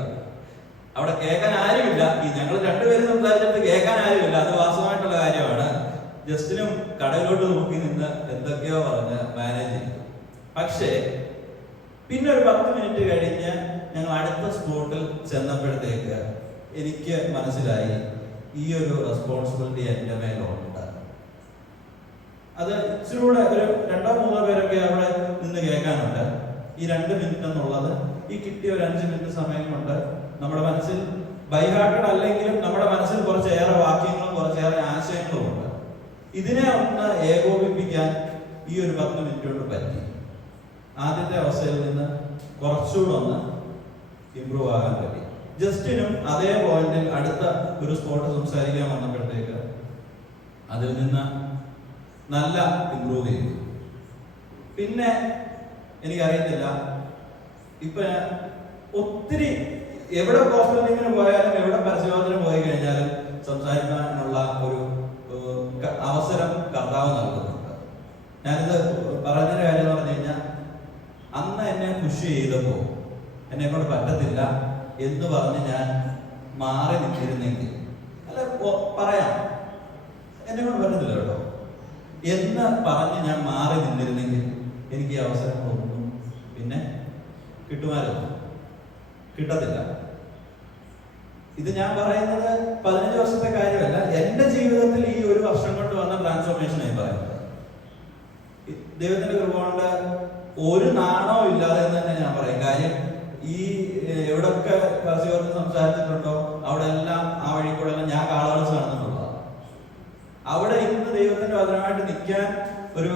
അവിടെ കേൾക്കാൻ ആരുമില്ല. ഞങ്ങൾ 2 പേര് സംസാരിച്ചിട്ട് കേൾക്കാൻ ആരുമില്ല, അത് വാസ്തവമായിട്ടുള്ള കാര്യമാണ്. ജസ്റ്റിനും കടയിലോട്ട് നോക്കി നിന്ന് എന്തൊക്കെയോ പറഞ്ഞ് മാനേജ് ചെയ്തു. പക്ഷേ പിന്നെ ഒരു 10 മിനിറ്റ് കഴിഞ്ഞ് ഞങ്ങൾ അടുത്ത സ്പോട്ടിൽ ചെന്നപ്പോഴത്തേക്ക് എനിക്ക് മനസ്സിലായി ഈ ഒരു റെസ്പോൺസിബിലിറ്റി എൻ്റെ മേലുണ്ട്. അത് ഇച്ചിരി കൂടെ ഒരു 2-3 പേരൊക്കെ അവിടെ നിന്ന് കേൾക്കാനുണ്ട്. ഈ 2 മിനിറ്റ് എന്നുള്ളത്, ഈ കിട്ടിയ ഒരു 5 മിനിറ്റ് സമയം കൊണ്ട് നമ്മുടെ മനസ്സിൽ ബൈഹാർട്ടഡ് അല്ലെങ്കിലും നമ്മുടെ മനസ്സിൽ കുറച്ചേറെ വാക്യങ്ങളും കുറച്ചേറെ ആശയങ്ങളും ഉണ്ട്. ഇതിനെ ഒന്ന് ഏകോപിപ്പിക്കാൻ ഈ ഒരു 10 മിനിറ്റ് കൊണ്ട് പറ്റി. ആദ്യത്തെ അവസ്ഥയിൽ നിന്ന് കുറച്ചുകൂടെ ഒന്ന് ഇമ്പ്രൂവ് ആകാൻ പറ്റി. ജസ്റ്റിനും അതേ പോയിന്റിൽ അടുത്ത ഒരു സ്പോട്ട് സംസാരിക്കാൻ വന്നപ്പോഴത്തേക്ക് അതിൽ നിന്ന് നല്ല ഇമ്പ്രൂവ് ചെയ്തു. പിന്നെ എനിക്കറിയത്തില്ല, ഇപ്പൊ ഒത്തിരി എവിടെ ഹോസ്പിറ്റലിങ്ങിന് പോയാലും എവിടെ പരിശോധന പോയി കഴിഞ്ഞാലും സംസാരിക്കാനുള്ള ഒരു അവസരം കർത്താവ് നൽകുന്നുണ്ട്. ഞാനിത് പറയുന്നൊരു കാര്യം എന്ന് പറഞ്ഞു കഴിഞ്ഞാൽ, അന്ന് എന്നെ പുഷ് ചെയ്തപ്പോൾ എന്നെ കൊണ്ട് പറ്റത്തില്ല എന്ന് പറഞ്ഞ് ഞാൻ മാറി നിന്നിരുന്നെങ്കിൽ, അല്ല പറയാം എന്നെ കൊണ്ട് പറ്റത്തില്ല കേട്ടോ എന്ന് പറഞ്ഞ് ഞാൻ മാറി നിന്നിരുന്നെങ്കിൽ എനിക്ക് ഈ അവസരങ്ങളൊന്നും പിന്നെ കിട്ടുമായിരുന്നു. കിട്ടത്തില്ല. ഇത് ഞാൻ പറയുന്നത് 15 വർഷത്തെ കാര്യമല്ല, എന്റെ ജീവിതത്തിൽ ഈ ഒരു വർഷം കൊണ്ട് വന്ന ട്രാൻസ്ഫോർമേഷനായി പറയുന്നത്. ദൈവത്തിന്റെ കൃപ കൊണ്ട് ഒരു നാണോ ഇല്ലാതെ എന്ന് തന്നെ ഞാൻ പറയും. കാര്യം ഈ എവിടൊക്കെ കർഷകർക്ക് സംസാരിച്ചിട്ടുണ്ടോ അവിടെ എല്ലാം ആ വഴി കൂടെ എല്ലാം ഞാൻ കാളവൻസ് നടന്നിട്ടുള്ളതാണ്. അവിടെ ഇന്ന് ദൈവത്തിന്റെ വചനമായിട്ട് നിൽക്കാൻ ഒരു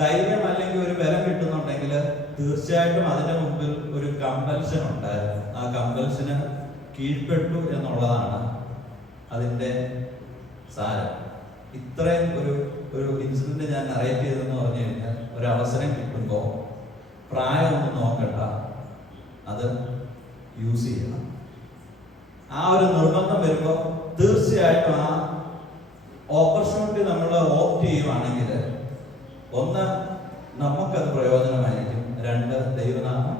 ധൈര്യം അല്ലെങ്കിൽ ഒരു ബലം കിട്ടുന്നുണ്ടെങ്കിൽ തീർച്ചയായിട്ടും അതിന്റെ മുമ്പിൽ ഒരു കമ്പൽഷൻ ഉണ്ടായിരുന്നു. ആ കമ്പൽഷന് കീഴ്പ്പെട്ടു എന്നുള്ളതാണ് അതിന്റെ സാരം. ഇത്രയും ഒരു ഇൻസിഡന്റ് ഞാൻ നറേറ്റ് ചെയ്തെന്ന് പറഞ്ഞു കഴിഞ്ഞാൽ, ഒരു അവസരം കിട്ടുമ്പോൾ പ്രായമൊന്നും നോക്കണ്ട, അത് യൂസ് ചെയ്യണം. ആ ഒരു നിർബന്ധം വരുമ്പോൾ തീർച്ചയായിട്ടും ആ ഓപ്പർച്യൂണിറ്റി നമ്മൾ ഓപ്റ്റ് ചെയ്യുവാണെങ്കിൽ, ഒന്ന് നമുക്കത് പ്രയോജനമായിരിക്കും, 2 ദൈവനാമം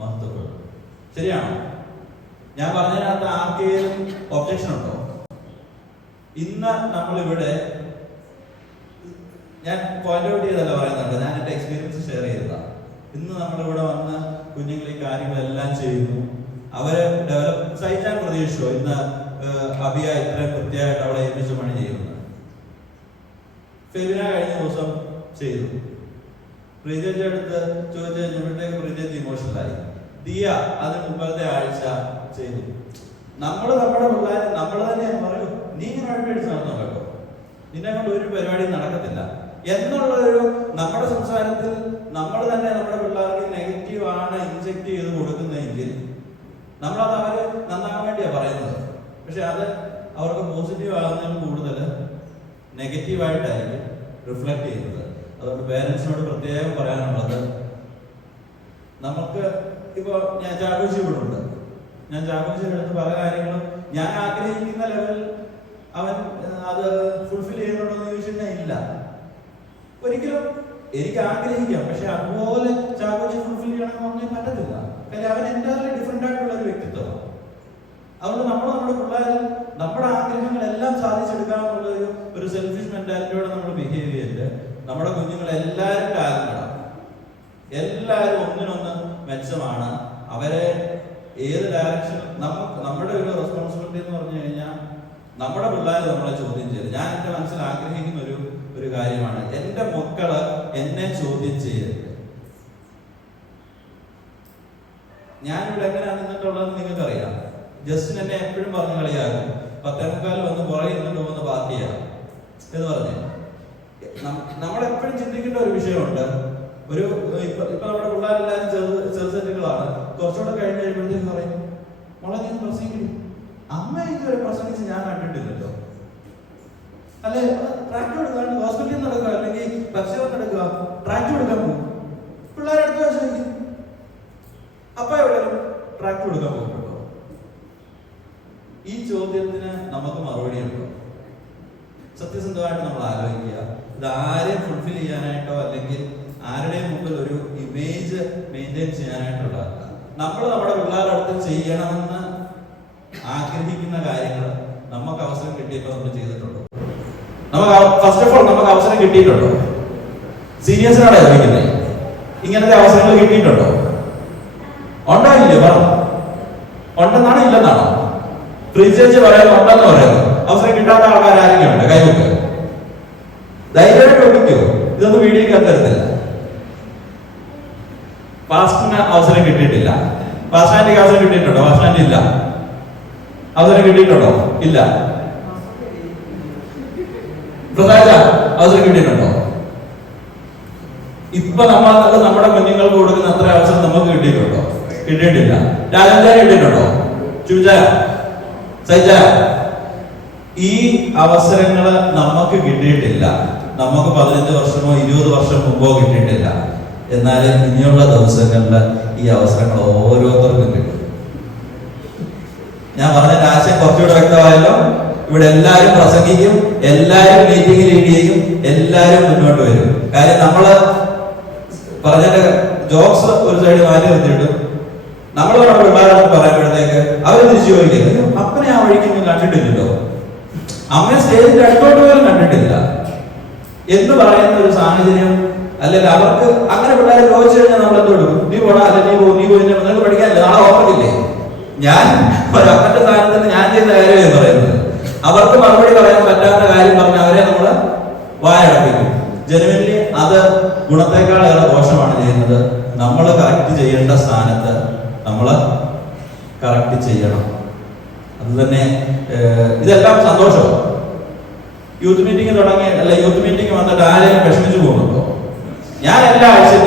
മഹത്വപ്പെടും. ശരിയാണോ? ഞാൻ പറഞ്ഞതിനകത്ത് ആർക്കെങ്കിലും ഒബ്ജക്ഷൻ ഉണ്ടോ? ഇന്ന് നമ്മളിവിടെ, ഞാൻ പോയിന്റ് ഔട്ട് ചെയ്തല്ല പറയുന്നുണ്ട്, ഞാൻ എൻ്റെ എക്സ്പീരിയൻസ് ഷെയർ ചെയ്തതാണ്. ഇന്ന് നമ്മളിവിടെ വന്ന് കുഞ്ഞുങ്ങൾ ഈ കാര്യങ്ങളെല്ലാം ചെയ്യുന്നു. അവര് ഡെവലപ്പ് സഹിക്കാൻ പ്രതീക്ഷിച്ചോ ഇന്ന് അബിയ ഇത്രയും കൃത്യമായിട്ട് അവിടെ ഏൽപ്പിച്ച പണി ചെയ്യുന്നത്? ഫെബിന കഴിഞ്ഞ ദിവസം ചെയ്തു. പ്രീതിയുടെ അടുത്ത് ചോദിച്ചു കഴിഞ്ഞപ്പോഴത്തേക്ക് പ്രീതി ഇമോഷണലായി. ദിയ അതിന് മുമ്പത്തെ ആഴ്ച ചെയ്തു. നമ്മുടെ പിള്ളേർ നമ്മൾ തന്നെ പറയൂ, നീ ഇങ്ങനെ അടുപ്പിടിച്ച് നടന്നോ കേട്ടോ, നിന്നെ കൊണ്ട് ഒരു പരിപാടി നടക്കത്തില്ല എന്നുള്ളൊരു നമ്മുടെ സംസാരത്തിൽ നമ്മൾ തന്നെ നമ്മുടെ പിള്ളേർക്ക് നെഗറ്റീവ് ആണ് ഇൻജെക്ട് ചെയ്ത് കൊടുക്കുന്നതെങ്കിൽ നമ്മളത് അവര് നന്നാകാൻ വേണ്ടിയാ പറയുന്നത്. പക്ഷെ അത് അവർക്ക് പോസിറ്റീവ് ആകുന്നതിന് കൂടുതൽ നെഗറ്റീവായിട്ടായിരിക്കും റിഫ്ലക്ട് ചെയ്യുന്നത്. അതുകൊണ്ട് പേരൻസിനോട് പ്രത്യേകം പറയാനുള്ളത്, നമുക്ക് ഇപ്പൊ ഞാൻ ചാക്കോച്ചി ഇവിടെ ഉണ്ട്, ഞാൻ ചാക്കോച്ചിയുടെ അടുത്ത് പല കാര്യങ്ങളും ഞാൻ ആഗ്രഹിക്കുന്ന ലെവൽ അവൻ അത് ഫുൾഫിൽ ചെയ്യുന്നുണ്ടോ എന്ന് ചോദിച്ചിട്ടുണ്ടെങ്കിൽ ഇല്ല. ഒരിക്കലും എനിക്ക് ആഗ്രഹിക്കാം, പക്ഷെ അതുപോലെ ചാക്കോച്ചി ഫുൾഫിൽ ചെയ്യണമെന്ന് പറഞ്ഞാൽ പറ്റത്തില്ല. കാര്യം അവൻ എന്തായാലും ഡിഫറെന്റ് ആയിട്ടുള്ള ഒരു വ്യക്തിത്വമാണ്. അതുകൊണ്ട് നമ്മുടെ പിള്ളേരിൽ നമ്മുടെ ആഗ്രഹങ്ങളെല്ലാം സാധിച്ചെടുക്കാമെന്നുള്ള ഒരു സെൽഫിഷ് മെന്റാലിറ്റിയോടെ നമ്മൾ ബിഹേവ് ചെയ്തിട്ട് നമ്മുടെ കുഞ്ഞുങ്ങൾ എല്ലാവരും കാരണമാണ്, എല്ലാവരും ഒന്നിനൊന്ന് മെച്ചമാണ്. അവരെ ഏത് ഡയറക്ഷൻ നമ്മുടെ ഒരു റെസ്പോൺസിബിലിറ്റി എന്ന് പറഞ്ഞു കഴിഞ്ഞാൽ നമ്മുടെ പിള്ളേർ നമ്മളെ ചോദ്യം ചെയ്ത്, ഞാൻ എൻ്റെ മനസ്സിൽ ആഗ്രഹിക്കുന്ന ഒരു കാര്യമാണ്, എൻ്റെ മക്കള് എന്നെ ചോദ്യം ചെയ്യരുത്. ഞാനിവിടെ എങ്ങനെയാണ് നിന്നിട്ടുള്ളതെന്ന് നിങ്ങൾക്കറിയാം. ജസ്റ്റിൻ എന്നെ എപ്പോഴും പറഞ്ഞു കളിയാകും, 10:45 വന്ന് പുറകെ നിന്നിട്ട് പോകുന്ന പാർട്ടിയാണ് എന്ന് പറഞ്ഞ്. നമ്മളെപ്പോഴും ചിന്തിക്കേണ്ട ഒരു വിഷയമുണ്ട്. ഇപ്പൊ നമ്മുടെ പിള്ളേരെല്ലാവരും ചെറുസെറ്റുകളാണ്. കുറച്ചുകൂടെ കഴിഞ്ഞ് കഴിയുമ്പോഴത്തേക്ക് പറയും, മോളെ നീ പ്രസംഗിക്കും. അമ്മ ഇതുവരെ പ്രസംഗിച്ച് ഞാൻ കണ്ടിട്ടില്ലല്ലോ. അല്ലെ, ട്രാക്ടർ എടുക്കാൻ ഹോസ്പിറ്റലിൽ നടക്കുക അല്ലെങ്കിൽ പരിശോധന നടക്കുക, ട്രാക്ടർ എടുക്കാൻ പോകും. പിള്ളേരെടുത്ത് ചോദിക്കും, അപ്പ എവിടെയും ട്രാക്ടർ എടുക്കാൻ പോകുന്നുണ്ടോ? ഈ ചോദ്യത്തിന് നമുക്ക് മറുപടി ഉണ്ടോ? സത്യസന്ധമായിട്ട് നമ്മൾ ആലോചിക്കുക. ഇത് ആരെയും ഫുൾഫിൽ ചെയ്യാനായിട്ടോ അല്ലെങ്കിൽ ആരുടെയും മുമ്പിൽ ഒരു ഇമേജ് മെയിൻറ്റെയിൻ ചെയ്യാനായിട്ടുള്ളതല്ല. നമ്മൾ നമ്മുടെ പിള്ളേരുടെ അടുത്ത് ചെയ്യണമെന്ന് ആഗ്രഹിക്കുന്ന കാര്യങ്ങൾ നമുക്ക് അവസരം കിട്ടിയപ്പോൾ നമ്മൾ ചെയ്തിട്ടുണ്ടോ? ഫസ്റ്റ് ഓഫ് ഓൾ നമുക്ക് അവസരം കിട്ടിയിട്ടുണ്ടോ? സീരിയസിനാണ് ചോദിക്കുന്നത്. ഇങ്ങനത്തെ അവസരങ്ങൾ കിട്ടിയിട്ടുണ്ടോ? ഉണ്ടോ ഇല്ലയോ? പറഞ്ഞു ഉണ്ടെന്നാണോ ഇല്ലെന്നാണോ? പ്രീതിചേച്ചി പറയുന്നത് ഉണ്ടെന്ന് പറയുന്നത്. അവസരം കിട്ടാത്ത ആൾക്കാർ ആരെങ്കിലും ഉണ്ട്? കൈവക്ക് ധൈര്യമായിട്ട് ഒപ്പിക്കോ. ഇതൊന്നും വീഡിയോക്കകത്ത് തരത്തില്ല. പാസ്റ്റിന് അവസരം കിട്ടിയിട്ടില്ല. പാസ്റ്റാൻഡിക്ക് അവസരം കിട്ടിയിട്ടുണ്ടോ? പാസ്റ്റാൻഡ് ഇല്ല. അവസരം കിട്ടിയിട്ടുണ്ടോ? ഇല്ല. പ്രസാദ അവസരം കിട്ടിയിട്ടുണ്ടോ? ഇപ്പൊ നമ്മുടെ കുഞ്ഞുങ്ങൾക്ക് കൊടുക്കുന്ന അത്ര അവസരം നമുക്ക് കിട്ടിയിട്ടുണ്ടോ? കിട്ടിയിട്ടില്ല. രാജാചാര്യ കിട്ടിയിട്ടുണ്ടോ? ചുചാര സൈചാര ഈ അവസരങ്ങൾ നമുക്ക് കിട്ടിയിട്ടില്ല. നമുക്ക് 15 വർഷമോ 20 വർഷം മുമ്പോ കിട്ടിയിട്ടില്ല. എന്നാൽ ഇനിയുള്ള ദിവസങ്ങളിൽ ഈ അവസരങ്ങൾ ഓരോരുത്തർക്കും കിട്ടും. ഞാൻ പറഞ്ഞ ആശയം കുറച്ചുകൂടെ വ്യക്തമായല്ലോ. ഇവിടെ എല്ലാവരും പ്രസംഗിക്കും, എല്ലാവരും മീറ്റിംഗ് ലീഡ് ചെയ്യും, എല്ലാവരും മുന്നോട്ട് വരും. കാര്യം നമ്മള് പറഞ്ഞിട്ട് ജോക്സ് ഒരു സൈഡ് മാറ്റി നിർത്തിയിട്ട് നമ്മൾ നമ്മുടെ പിള്ളേരോട് പറയുമ്പോഴത്തേക്ക് അവർ തിരിച്ചു ചോദിക്കുന്നത് അപ്പനെ ആ വഴിക്കൊന്നും കണ്ടിട്ടില്ലല്ലോ, അമ്മയെ സ്റ്റേജിന്റെ അടുത്തോട്ട് പോലും കണ്ടിട്ടില്ല എന്ന് പറയുന്ന ഒരു സാഹചര്യം. അല്ലെങ്കിൽ അവർക്ക് അങ്ങനെ പിള്ളേരെ ചോദിച്ചു കഴിഞ്ഞാൽ നമ്മൾ എന്ത് കൊടുക്കും? നീ പോടാ, അല്ലെ നീ പോയി നിങ്ങൾക്ക് പഠിക്കാനില്ല, നാളെ ഓർമ്മയില്ലേ? ഞാൻ ഒരപ്പന്റെ സ്ഥാനത്തിന് ഞാൻ ചെയ്ത കാര്യമേ പറയുന്നത്. അവർക്ക് മറുപടി പറയാൻ പറ്റാത്ത കാര്യം പറഞ്ഞ് അവരെ നമ്മൾ വായടപ്പിക്കും. ജനുവൻലി അത് ഗുണത്തെക്കാളേറെ ദോഷമാണ് ചെയ്യുന്നത്. നമ്മൾ കറക്റ്റ് ചെയ്യേണ്ട സ്ഥാനത്ത് നമ്മൾ കറക്റ്റ് ചെയ്യണം. അത് തന്നെ ഇതെല്ലാം സന്തോഷമാണ്. യൂത്ത് മീറ്റിംഗ് തുടങ്ങി അല്ല, യൂത്ത് മീറ്റിംഗ് വന്നിട്ട് ആരെയും വിഷമിച്ചു പോകുന്നുണ്ടോ? ഞാൻ എല്ലാ ആഴ്ചയും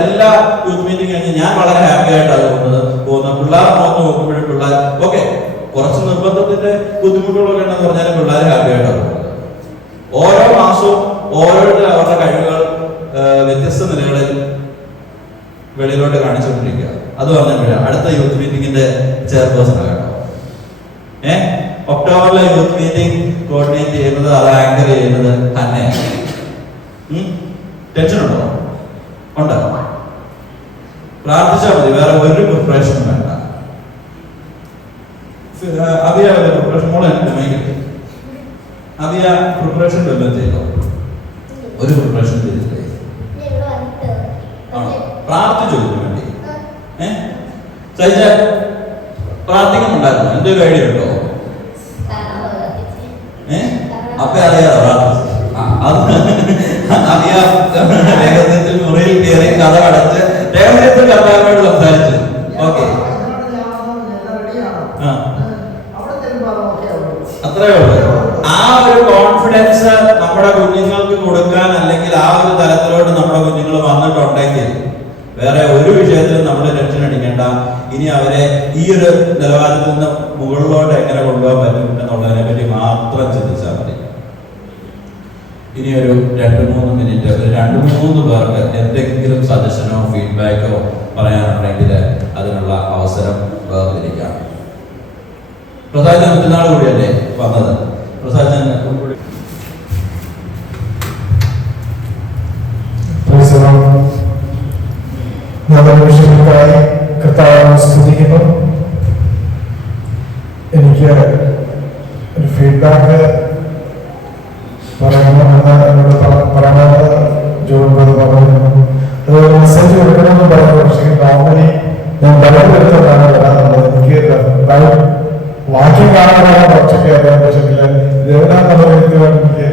എല്ലാ യൂത്ത് മീറ്റിംഗ് കഴിഞ്ഞ് ഞാൻ വളരെ ഹാപ്പി ആയിട്ടാണ് പോകുന്നത്. പിള്ളേരെ മുഖത്ത് നോക്കുമ്പോഴും പിള്ളേർ ഓക്കെ, കുറച്ച് നിർബന്ധത്തിന്റെ ബുദ്ധിമുട്ടുകളൊക്കെ ഉണ്ടെന്ന് പറഞ്ഞാലും പിള്ളേർ ഹാപ്പി ആയിട്ടാണ് പോകുന്നത്. ഓരോ മാസവും ഓരോരുത്തരും അവരുടെ കഴിവുകൾ വ്യത്യസ്ത നിലകളിൽ വെളിയിലോട്ട് കാണിച്ചുകൊണ്ടിരിക്കുക. അത് പറഞ്ഞപ്പോഴാണ് അടുത്ത യൂത്ത് മീറ്റിംഗിന്റെ ചെയർപേഴ്സൺ കേട്ടോ. ഒക്ടോബറിലെ യൂത്ത് മീറ്റിംഗ് കോർഡിനേറ്റ് ചെയ്യുന്നത്, അത് ആങ്കർ ചെയ്യുന്നത് തന്നെയാണ്. ടെൻഷൻ ഉണ്ടോ? ഉണ്ട്. പ്രാർത്ഥിച്ചാൽ മതി, വേറെ ഒരു പ്രിപ്പറേഷനും വേണ്ട. അബിയ പ്രിപ്പറേഷൻ മോളെ മൈക്കിട്ട് അബിയ പ്രിപ്പറേഷൻ വല്ലതും ചെയ്തോ? ഒരു പ്രിപ്പറേഷൻ ചെയ്തില്ലേ? ആണോ? പ്രാർത്ഥിച്ചു വേണ്ടി സഹിച്ച പ്രാർത്ഥിക്കുന്നുണ്ടായിരുന്നു? എന്റെ ഒരു ഐഡിയ ഉണ്ടോ? അപ്പൊ അറിയാതെ പ്രാർത്ഥിച്ചു. അറിയാം. രഹസ്യത്തിൽ മുറിയിൽ കയറി കഥ അടച്ച് രഹസ്യത്തിൽ കർത്താവിനോട് സംസാരിച്ചു. ഓക്കെ, അത്രേ ഉള്ളൂ. ആ ഒരു കോൺഫിഡൻസ് നമ്മുടെ കുഞ്ഞുങ്ങൾക്ക് കൊടുക്കാൻ, അല്ലെങ്കിൽ ആ ഒരു തലത്തിലോട്ട് നമ്മുടെ കുഞ്ഞുങ്ങൾ വന്നിട്ടുണ്ടെങ്കിൽ വേറെ ഒരു വിഷയത്തിലും നമ്മൾ ടെൻഷൻ അടിക്കേണ്ട. ഇനി അവരെ ഈ ഒരു നിലവാരത്തിൽ നിന്ന് മുകളിലോട്ട് എങ്ങനെ കൊണ്ടുപോകാൻ പറ്റും എന്നുള്ളതിനെ പറ്റി മാത്രം ചിന്തിച്ചാൽ മതി. ഇനി ഒരു 2-3 മിനിറ്റ് ഒരു 2-3 പേർക്ക് എന്തെങ്കിലും സജഷനോ ഫീഡ്ബാക്കോ പറയാനുണ്ടെങ്കിൽ അതിനുള്ള അവസരം വേർതിരിക്കാം. പ്രസാദ് മറ്റന്നാൾ കൂടിയല്ലേ വന്നത്? പ്രസാദ് വിഷയങ്ങൾക്കായി കർത്താവിനെ സ്തുതിക്കുന്നു. എനിക്ക് ഒരു ഫീഡ്ബാക്ക് പറയണമെന്ന് എന്നോട് പറയാതെ ജോൺ പറഞ്ഞു. അത് മെസ്സേജ് കൊടുക്കണമെന്ന് പറഞ്ഞു. പക്ഷേ നോർമലി ഞാൻ ബലപ്പെടുത്താണ് വരാറുള്ളത്. എനിക്ക് വാക്യം കാണാനാണ് കുറച്ചൊക്കെ അറിയാൻ. പക്ഷേ ദേവനാന്നുള്ള വ്യക്തിയാണ് എനിക്ക്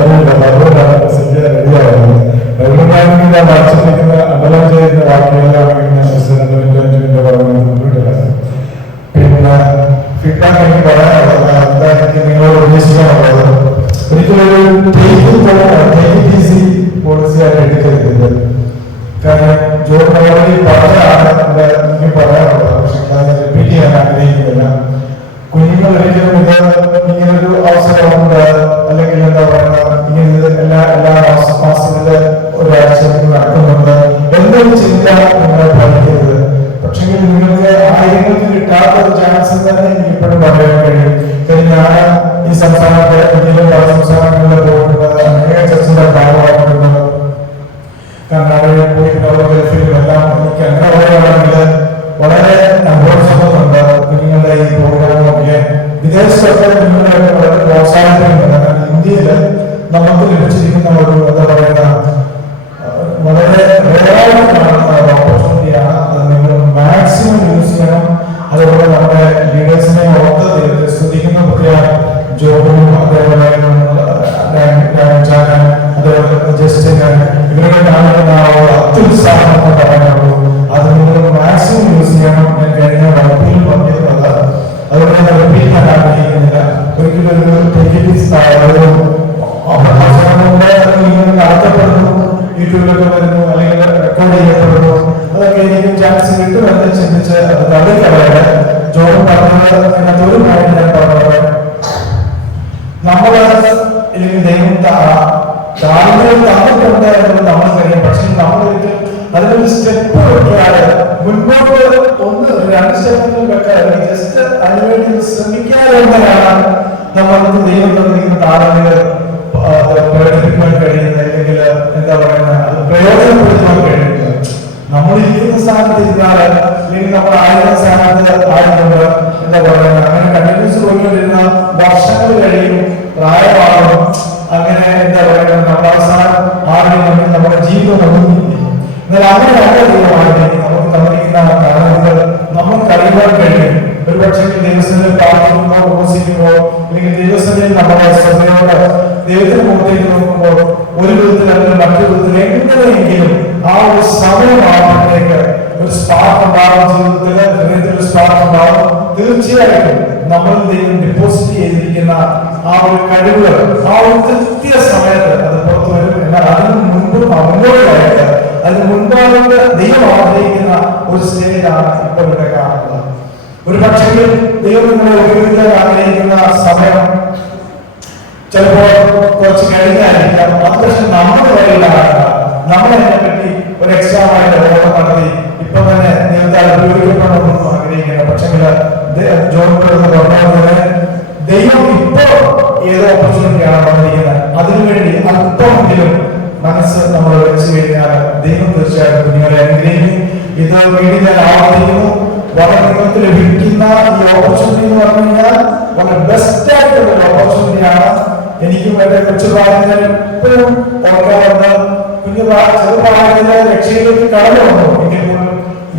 അറിയില്ല. അതുകൊണ്ടാണ് മെസ്സേജ് റെഡിയാകുന്നത്. റെഗുലറാണെങ്കിൽ ഞാൻ വായിച്ചിരിക്കുന്ന അണ്ടർലൈൻ ചെയ്യുന്ന വാക്യങ്ങളാണെങ്കിൽ ഞാൻ മെസ്സേജിന്റെ പറഞ്ഞിട്ടില്ല. പിന്നെ ഫീഡ്ബാക്ക് എനിക്ക് പറയാനുള്ളത് എന്താ എനിക്ക് നിങ്ങളോട് ഉദ്ദേശിക്കാനുള്ളത്, ഒരിക്കലൊരു പോളിസിയായിട്ട് എടുക്കരുത്. കാരണം ജോൺ മലയാളി പറഞ്ഞാണ് എനിക്ക് പറയാനുള്ളത്. പക്ഷെ അത് റിപ്പീറ്റ് ചെയ്യാൻ ആഗ്രഹിക്കുന്നില്ല. കുഞ്ഞുങ്ങൾ ഒരിക്കലും ഇങ്ങനൊരു അവസരമുണ്ട്, അല്ലെങ്കിൽ എന്താ പറയുക, ഇങ്ങനെ എല്ലാ മാസങ്ങളിലെ ഒരാഴ്ച നടക്കുന്നുണ്ട് എന്നൊരു ചിന്ത നിങ്ങൾ പഠിക്കരുത്. പക്ഷെ നിങ്ങൾക്ക് ആയിരങ്ങൾക്ക് കിട്ടാത്ത ഒരു ചാൻസ് തന്നെ എനിക്ക് ഇപ്പോഴും പറയാൻ കഴിയും. ഞാൻ ഈ സംസ്ഥാനത്തെ ഇന്ത്യയിലെ പല സംസ്ഥാനങ്ങളിൽ പോയിട്ടുള്ളത്, അനേക ചർച്ചിന്റെ ഭാഗമായിട്ടുണ്ട്. കർണാടകയിൽ പോയിട്ട് ഗൾഫിലും എല്ലാം എനിക്ക് അങ്ങനെ പറയുകയാണെങ്കിൽ വളരെ അനുഭവസമ്പത്തുണ്ട്. കുഞ്ഞുങ്ങളുടെ ഈ പ്രോഗ്രാമൊക്കെ വിദേശത്തൊക്കെ കുഞ്ഞുങ്ങളെ വളരെ പ്രോത്സാഹിപ്പിക്കുന്നുണ്ട്. കാരണം ഇന്ത്യയിൽ നമുക്ക് ലഭിച്ചിരിക്കുന്ന ഒരു എന്താ പറയുക വളരെ ഓപ്പർച്യൂണിറ്റിയാണ്. അത് നിങ്ങൾ മാക്സിമം യൂസ് ചെയ്യണം. അതുപോലെ നമ്മുടെ ലീഡേഴ്സിനെ ഓർത്ത് ശ്രദ്ധിക്കുന്ന പ്രത്യേകം ജോബിനും അതേപോലെ അതേപോലെ ജസ്റ്റിന് ഇവരുടെ കാണുന്ന അത്യുത്സാഹം പറയാനുള്ളൂ. അത് നിങ്ങൾ മാക്സിമം യൂസ് ചെയ്യണം. ഞാൻ കഴിഞ്ഞ വകുപ്പിൽ പറഞ്ഞിരുന്നത് അതുകൊണ്ട് ഞാൻ റിപ്പീറ്റ് ചെയ്യാൻ ആഗ്രഹിക്കുന്നില്ല. ഒരിക്കലും ഒരു നടത്തപ്പെടുന്നു. ഈ യൂട്യൂബിലൊക്കെ വരുന്നു അല്ലെങ്കിൽ റെക്കോർഡ് ചെയ്യപ്പെടുന്നു, അതൊക്കെ എനിക്ക് ചാൻസ് കിട്ടുമെന്ന് ചിന്തിച്ച് അത് തള്ളിക്കളയാതെ ജോൺ പറഞ്ഞത് അതിനകത്ത് ഒരു പോയിന്റ് ഞാൻ പറഞ്ഞത്, നമ്മള് അല്ലെങ്കിൽ ദൈവം താല്പര്യം തന്നിട്ടുണ്ട് എന്നുള്ളത് നമ്മൾ കഴിയും. പക്ഷെ നമ്മളൊരിക്കൽ അതിനൊരു സ്റ്റെപ്പ് വെക്കാതെ മുൻപോട്ട് ഒന്ന് 2 സ്റ്റെപ്പുകൾ വെക്കാതെ ജസ്റ്റ് അതിനുവേണ്ടി ശ്രമിക്കാതെ എന്നതാണ് നമ്മൾക്ക് ദൈവം തന്നിരിക്കുന്ന താല്പര്യം പ്രകടിപ്പിക്കാൻ കഴിയുന്നത്, അല്ലെങ്കിൽ എന്താ പറയുന്നത്, അത് പ്രയോജനപ്പെടുത്താൻ കഴിയുന്നത്. നമ്മൾ ഇരിക്കുന്ന സ്ഥാനത്ത് ഇരുന്നാൽ അല്ലെങ്കിൽ നമ്മൾ ആയിരുന്ന സ്ഥാനത്ത് ആയിരുന്നത് എന്താ പറയുന്നത്, അങ്ങനെ കണ്ടിന്യൂസ് പോയിക്കൊണ്ടിരുന്ന വർഷങ്ങൾ കഴിയും, പ്രായമാകും, അങ്ങനെ എന്താ പറയുന്നത്, നമ്മുടെ അവസാനം ആരെങ്കിലും നമ്മുടെ ജീവിതം ഒന്നും. എന്നാൽ അങ്ങനെ ദൈവമാണെങ്കിൽ നമുക്ക് തന്നിരിക്കുന്ന കാരണങ്ങൾ നമ്മൾ കഴിയാൻ കഴിയും. ഒരു പക്ഷേ ദൈവസ്ഥനിൽ പ്രാർത്ഥിക്കുമ്പോൾ ഉപസിക്കുമ്പോൾ അല്ലെങ്കിൽ ദൈവസ്ഥനിൽ നമ്മുടെ ശ്രദ്ധയോട് ദൈവത്തിന് മുഖത്തേക്ക് നോക്കുമ്പോൾ ഒരു വിധത്തിൽ അല്ലെങ്കിൽ മറ്റൊരു വിധത്തിൽ എങ്ങനെയെങ്കിലും ആ ഒരു സമയമാകുമ്പോഴേക്ക് ഒരു സ്പാർക്ക് ഉണ്ടാകും, ജീവിതത്തിൽ ഹൃദയത്തിൽ ഒരു സ്പാർക്ക് ഉണ്ടാകും. തീർച്ചയായിട്ടും നമ്മൾ ദൈവം ഡെപ്പോസിറ്റ് ചെയ്തിരിക്കുന്ന ആ ഒരു കഴിവ് ആ ഒരു കൃത്യ സമയത്ത് അത് പുറത്തു വരും. എന്നാൽ അതിന് മുൻപ് മുന്നോട്ടായിട്ട് അതിന് മുൻപായിട്ട് ദൈവം ആഗ്രഹിക്കുന്ന ഒരു സ്റ്റേജാണ് ഇപ്പോൾ ഇവിടെ കാണുന്നത്. ഒരു പക്ഷേ ദൈവം നിങ്ങളെ ഉപയോഗിക്കാൻ ആഗ്രഹിക്കുന്ന സമയം ചിലപ്പോൾ കുറച്ച് കഴിഞ്ഞായിരിക്കാം. അത് പക്ഷെ നമ്മുടെ കയ്യിലാണ്. നമ്മളതിനെ പറ്റി ഒരു എക്സ്ട്രാമായിട്ട് ഓർമ്മ നടത്തി ഇപ്പൊ തന്നെ ദൈവത്താൽ ഉപയോഗിക്കണമെന്നൊന്നും ആഗ്രഹിക്കണം. പക്ഷെ ജോൺ പറഞ്ഞതുപോലെ ദൈവം ഇപ്പോ ഏതോ ഓപ്പർച്യൂണിറ്റിയാണ് വന്നിരിക്കുന്നത്, അതിനുവേണ്ടി അല്പമെങ്കിലും മനസ്സ് നമ്മൾ വെച്ച് കഴിഞ്ഞാൽ ദൈവം തീർച്ചയായിട്ടും കുഞ്ഞുങ്ങളെ അനുഗ്രഹിക്കും. ഇത് വീണ്ടും ഞാൻ ആവർത്തിക്കുന്നു, വളരെ നിങ്ങൾക്ക് ലഭിക്കുന്ന ഈ ഓപ്പർച്യൂണിറ്റി എന്ന് പറഞ്ഞു കഴിഞ്ഞാൽ വളരെ ബെസ്റ്റ് ആയിട്ടുള്ള ഒരു ഓപ്പർച്യൂണിറ്റിയാണ്. എനിക്കും എന്റെ കൊച്ചുപ്രായത്തിൽ എപ്പോഴും ഓർക്കാറുണ്ട്, ചെറുപ്രായത്തിലെ രക്ഷയിലേക്ക് കടന്നു വന്നു. എങ്കിൽ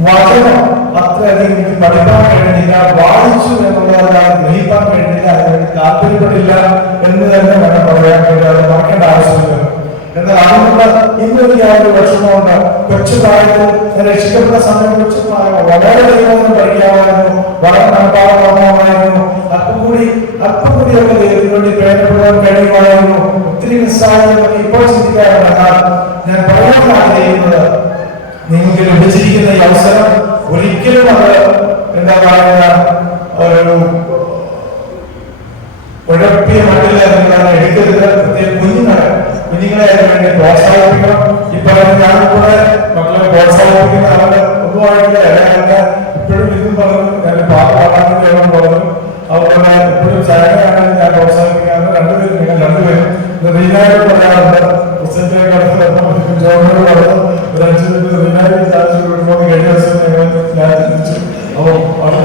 വചനം അത്രയധികം എനിക്ക് പഠിക്കാൻ കഴിഞ്ഞില്ല, വായിച്ചു എന്നുള്ളതല്ലാതെ ഗ്രഹിക്കാൻ കഴിഞ്ഞില്ല, അതിനുവേണ്ടി താല്പര്യപ്പെട്ടില്ല എന്ന് തന്നെ വേണം പറയാൻ വേണ്ടി. അത് മറക്കേണ്ട ആവശ്യമില്ല. എന്നാൽ അതിനുള്ള ഇന്നൊരു വിഷമമുണ്ട്. കൊച്ചുപ്രായത്തിൽ രക്ഷിക്കപ്പെട്ട സമയം കൊച്ചുപ്രായം വളരെ ദൈവം പഠിക്കാമായിരുന്നു, വളരെ മനഃപ്പാടമായിരുന്നു, അല്പം കൂടിയൊക്കെ ദൈവത്തിന് വേണ്ടി പ്രേരണപ്പെടാൻ കഴിയുമായിരുന്നു. ഒത്തിരി മിസ്സായെന്നൊക്കെ ഇപ്പോൾ ചിന്തിക്കാറുണ്ട്. എന്നാൽ ഞാൻ പറയാൻ ആഗ്രഹിക്കുന്നത്, നിങ്ങൾക്ക് ലഭിച്ചിരിക്കുന്ന ഈ അവസരം ഒരിക്കലും അത് എന്താ പറയുക ഒരു ഉഴപ്പിയ മട്ടില്ല നിങ്ങൾ എടുക്കരുത്. പ്രത്യേകം കുഞ്ഞുങ്ങളെ അതിനുവേണ്ടി പ്രോത്സാഹിപ്പിക്കണം. ഈ പറയുന്ന ഞാനിവിടെ മക്കളെ പ്രോത്സാഹിപ്പിക്കുന്ന അവരുടെ ഒന്നുമായിട്ടില്ല. ഇപ്പോഴും ഇതും പറഞ്ഞു, ഞാൻ പാട്ട് പാടാൻ പറഞ്ഞു, അതുപോലെ ഇപ്പോഴും ചായയാണെങ്കിൽ ഞാൻ പ്രോത്സാഹിപ്പിക്കാറുണ്ട്. രണ്ടുപേരും റീനായിട്ട് പറയാറുണ്ട്. പുസ്തകത്തിലേക്ക് അടുത്ത് ജോബിനോട് പറഞ്ഞു ഒരു 5 മിനിറ്റ് റീനായിട്ട് ചാർജ് കൊടുക്കുമ്പോൾ കഴിഞ്ഞ ദിവസം ഞാൻ ചിന്തിച്ചു. അപ്പോൾ വളരെ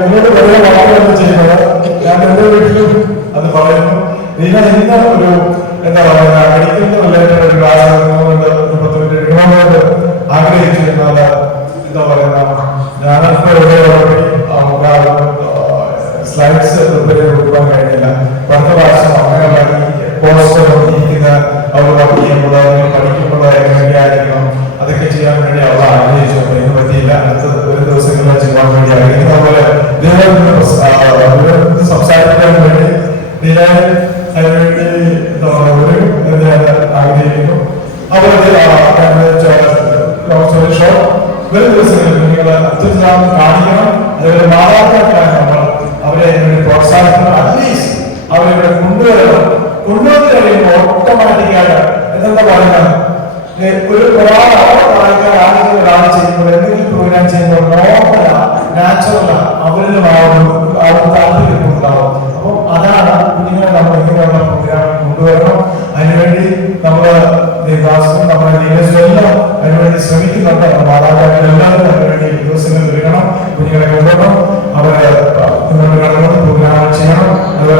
നിങ്ങളോട് വലിയ വാക്കുകളൊന്നും ചെയ്യുന്നത് ഞാൻ എന്റെ വീട്ടിലും അത് പറയുന്നു. റീന ഇന്ന ഒരു എന്താ പറയുക മെഡിക്കൽ റിലേറ്റഡ് ഒരു ക്ലാസ് എടുക്കുന്നുണ്ട്, ഒരു 10 മിനിറ്റ് എടുക്കണമെന്ന് ആഗ്രഹിച്ചു. എന്നാൽ എന്താ പറയുക ഞാനിപ്പോ സ്ലൈഡ്സ് പ്രിപ്പയർ കൊടുക്കാൻ കഴിഞ്ഞില്ല. അടുത്ത പ്രാവശ്യം അങ്ങനെയുള്ള പോസ്റ്റർ ഇരിക്കുന്ന അവർ വർക്ക് ചെയ്യുമ്പോൾ പഠിക്കുമ്പോൾ എങ്ങനെയായിരിക്കണം അതൊക്കെ ചെയ്യാൻ വേണ്ടി അവൾ ആഗ്രഹിച്ചു. അപ്പൊ ഇതിന് പറ്റിയില്ല. അടുത്ത ഒരു ദിവസങ്ങളിൽ ചെയ്യാൻ വേണ്ടി ആഗ്രഹിക്കുന്നു. അതുപോലെ സംസാരിക്കാൻ വേണ്ടി അതിനുവേണ്ടി ഒരു ആഗ്രഹിക്കുന്നു. വരും ദിവസങ്ങളിൽ നിങ്ങൾ അത്യുത്സാഹം കാണിക്കണം. അതുപോലെ മാതാപിതാക്കളായ നമ്മൾ അവരെ അതിനുവേണ്ടി പ്രോത്സാഹിക്കണം. അറ്റ്ലീസ്റ്റ് അവരെ കൊണ്ടുവന്ന് കഴിയുമ്പോൾ ഓട്ടോമാറ്റിക്കായിട്ട് എന്താ പറയുന്നത്, ഒരാൾ ഒരാൾ ചെയ്യുമ്പോൾ എന്തെങ്കിലും പ്രോഗ്രാം ചെയ്യുമ്പോൾ നോർമല നാച്ചുറല അവരിലും ആ ഒരു താല്പര്യം ഉണ്ടാവും. അപ്പം അതാണ് കുഞ്ഞുങ്ങളെ നമ്മൾ ഇങ്ങനെയുള്ള പ്രോഗ്രാം കൊണ്ടുവരണം. അതിനുവേണ്ടി നമ്മൾ ദേവാസും നമ്മുടെ ലീഡേഴ്സും എല്ലാം അതിനുവേണ്ടി ശ്രമിക്കുന്നുണ്ട്. മാതാപിതാക്കൾ എല്ലാവരും അതിനുവേണ്ടി ദിവസങ്ങൾ ഒരുക്കണം, കുഞ്ഞുങ്ങളെ കൊണ്ടുവരണം, അവരെ മുന്നോട്ട് കടന്നു പ്രോഗ്രാമുകൾ ചെയ്യണം. അതുപോലെ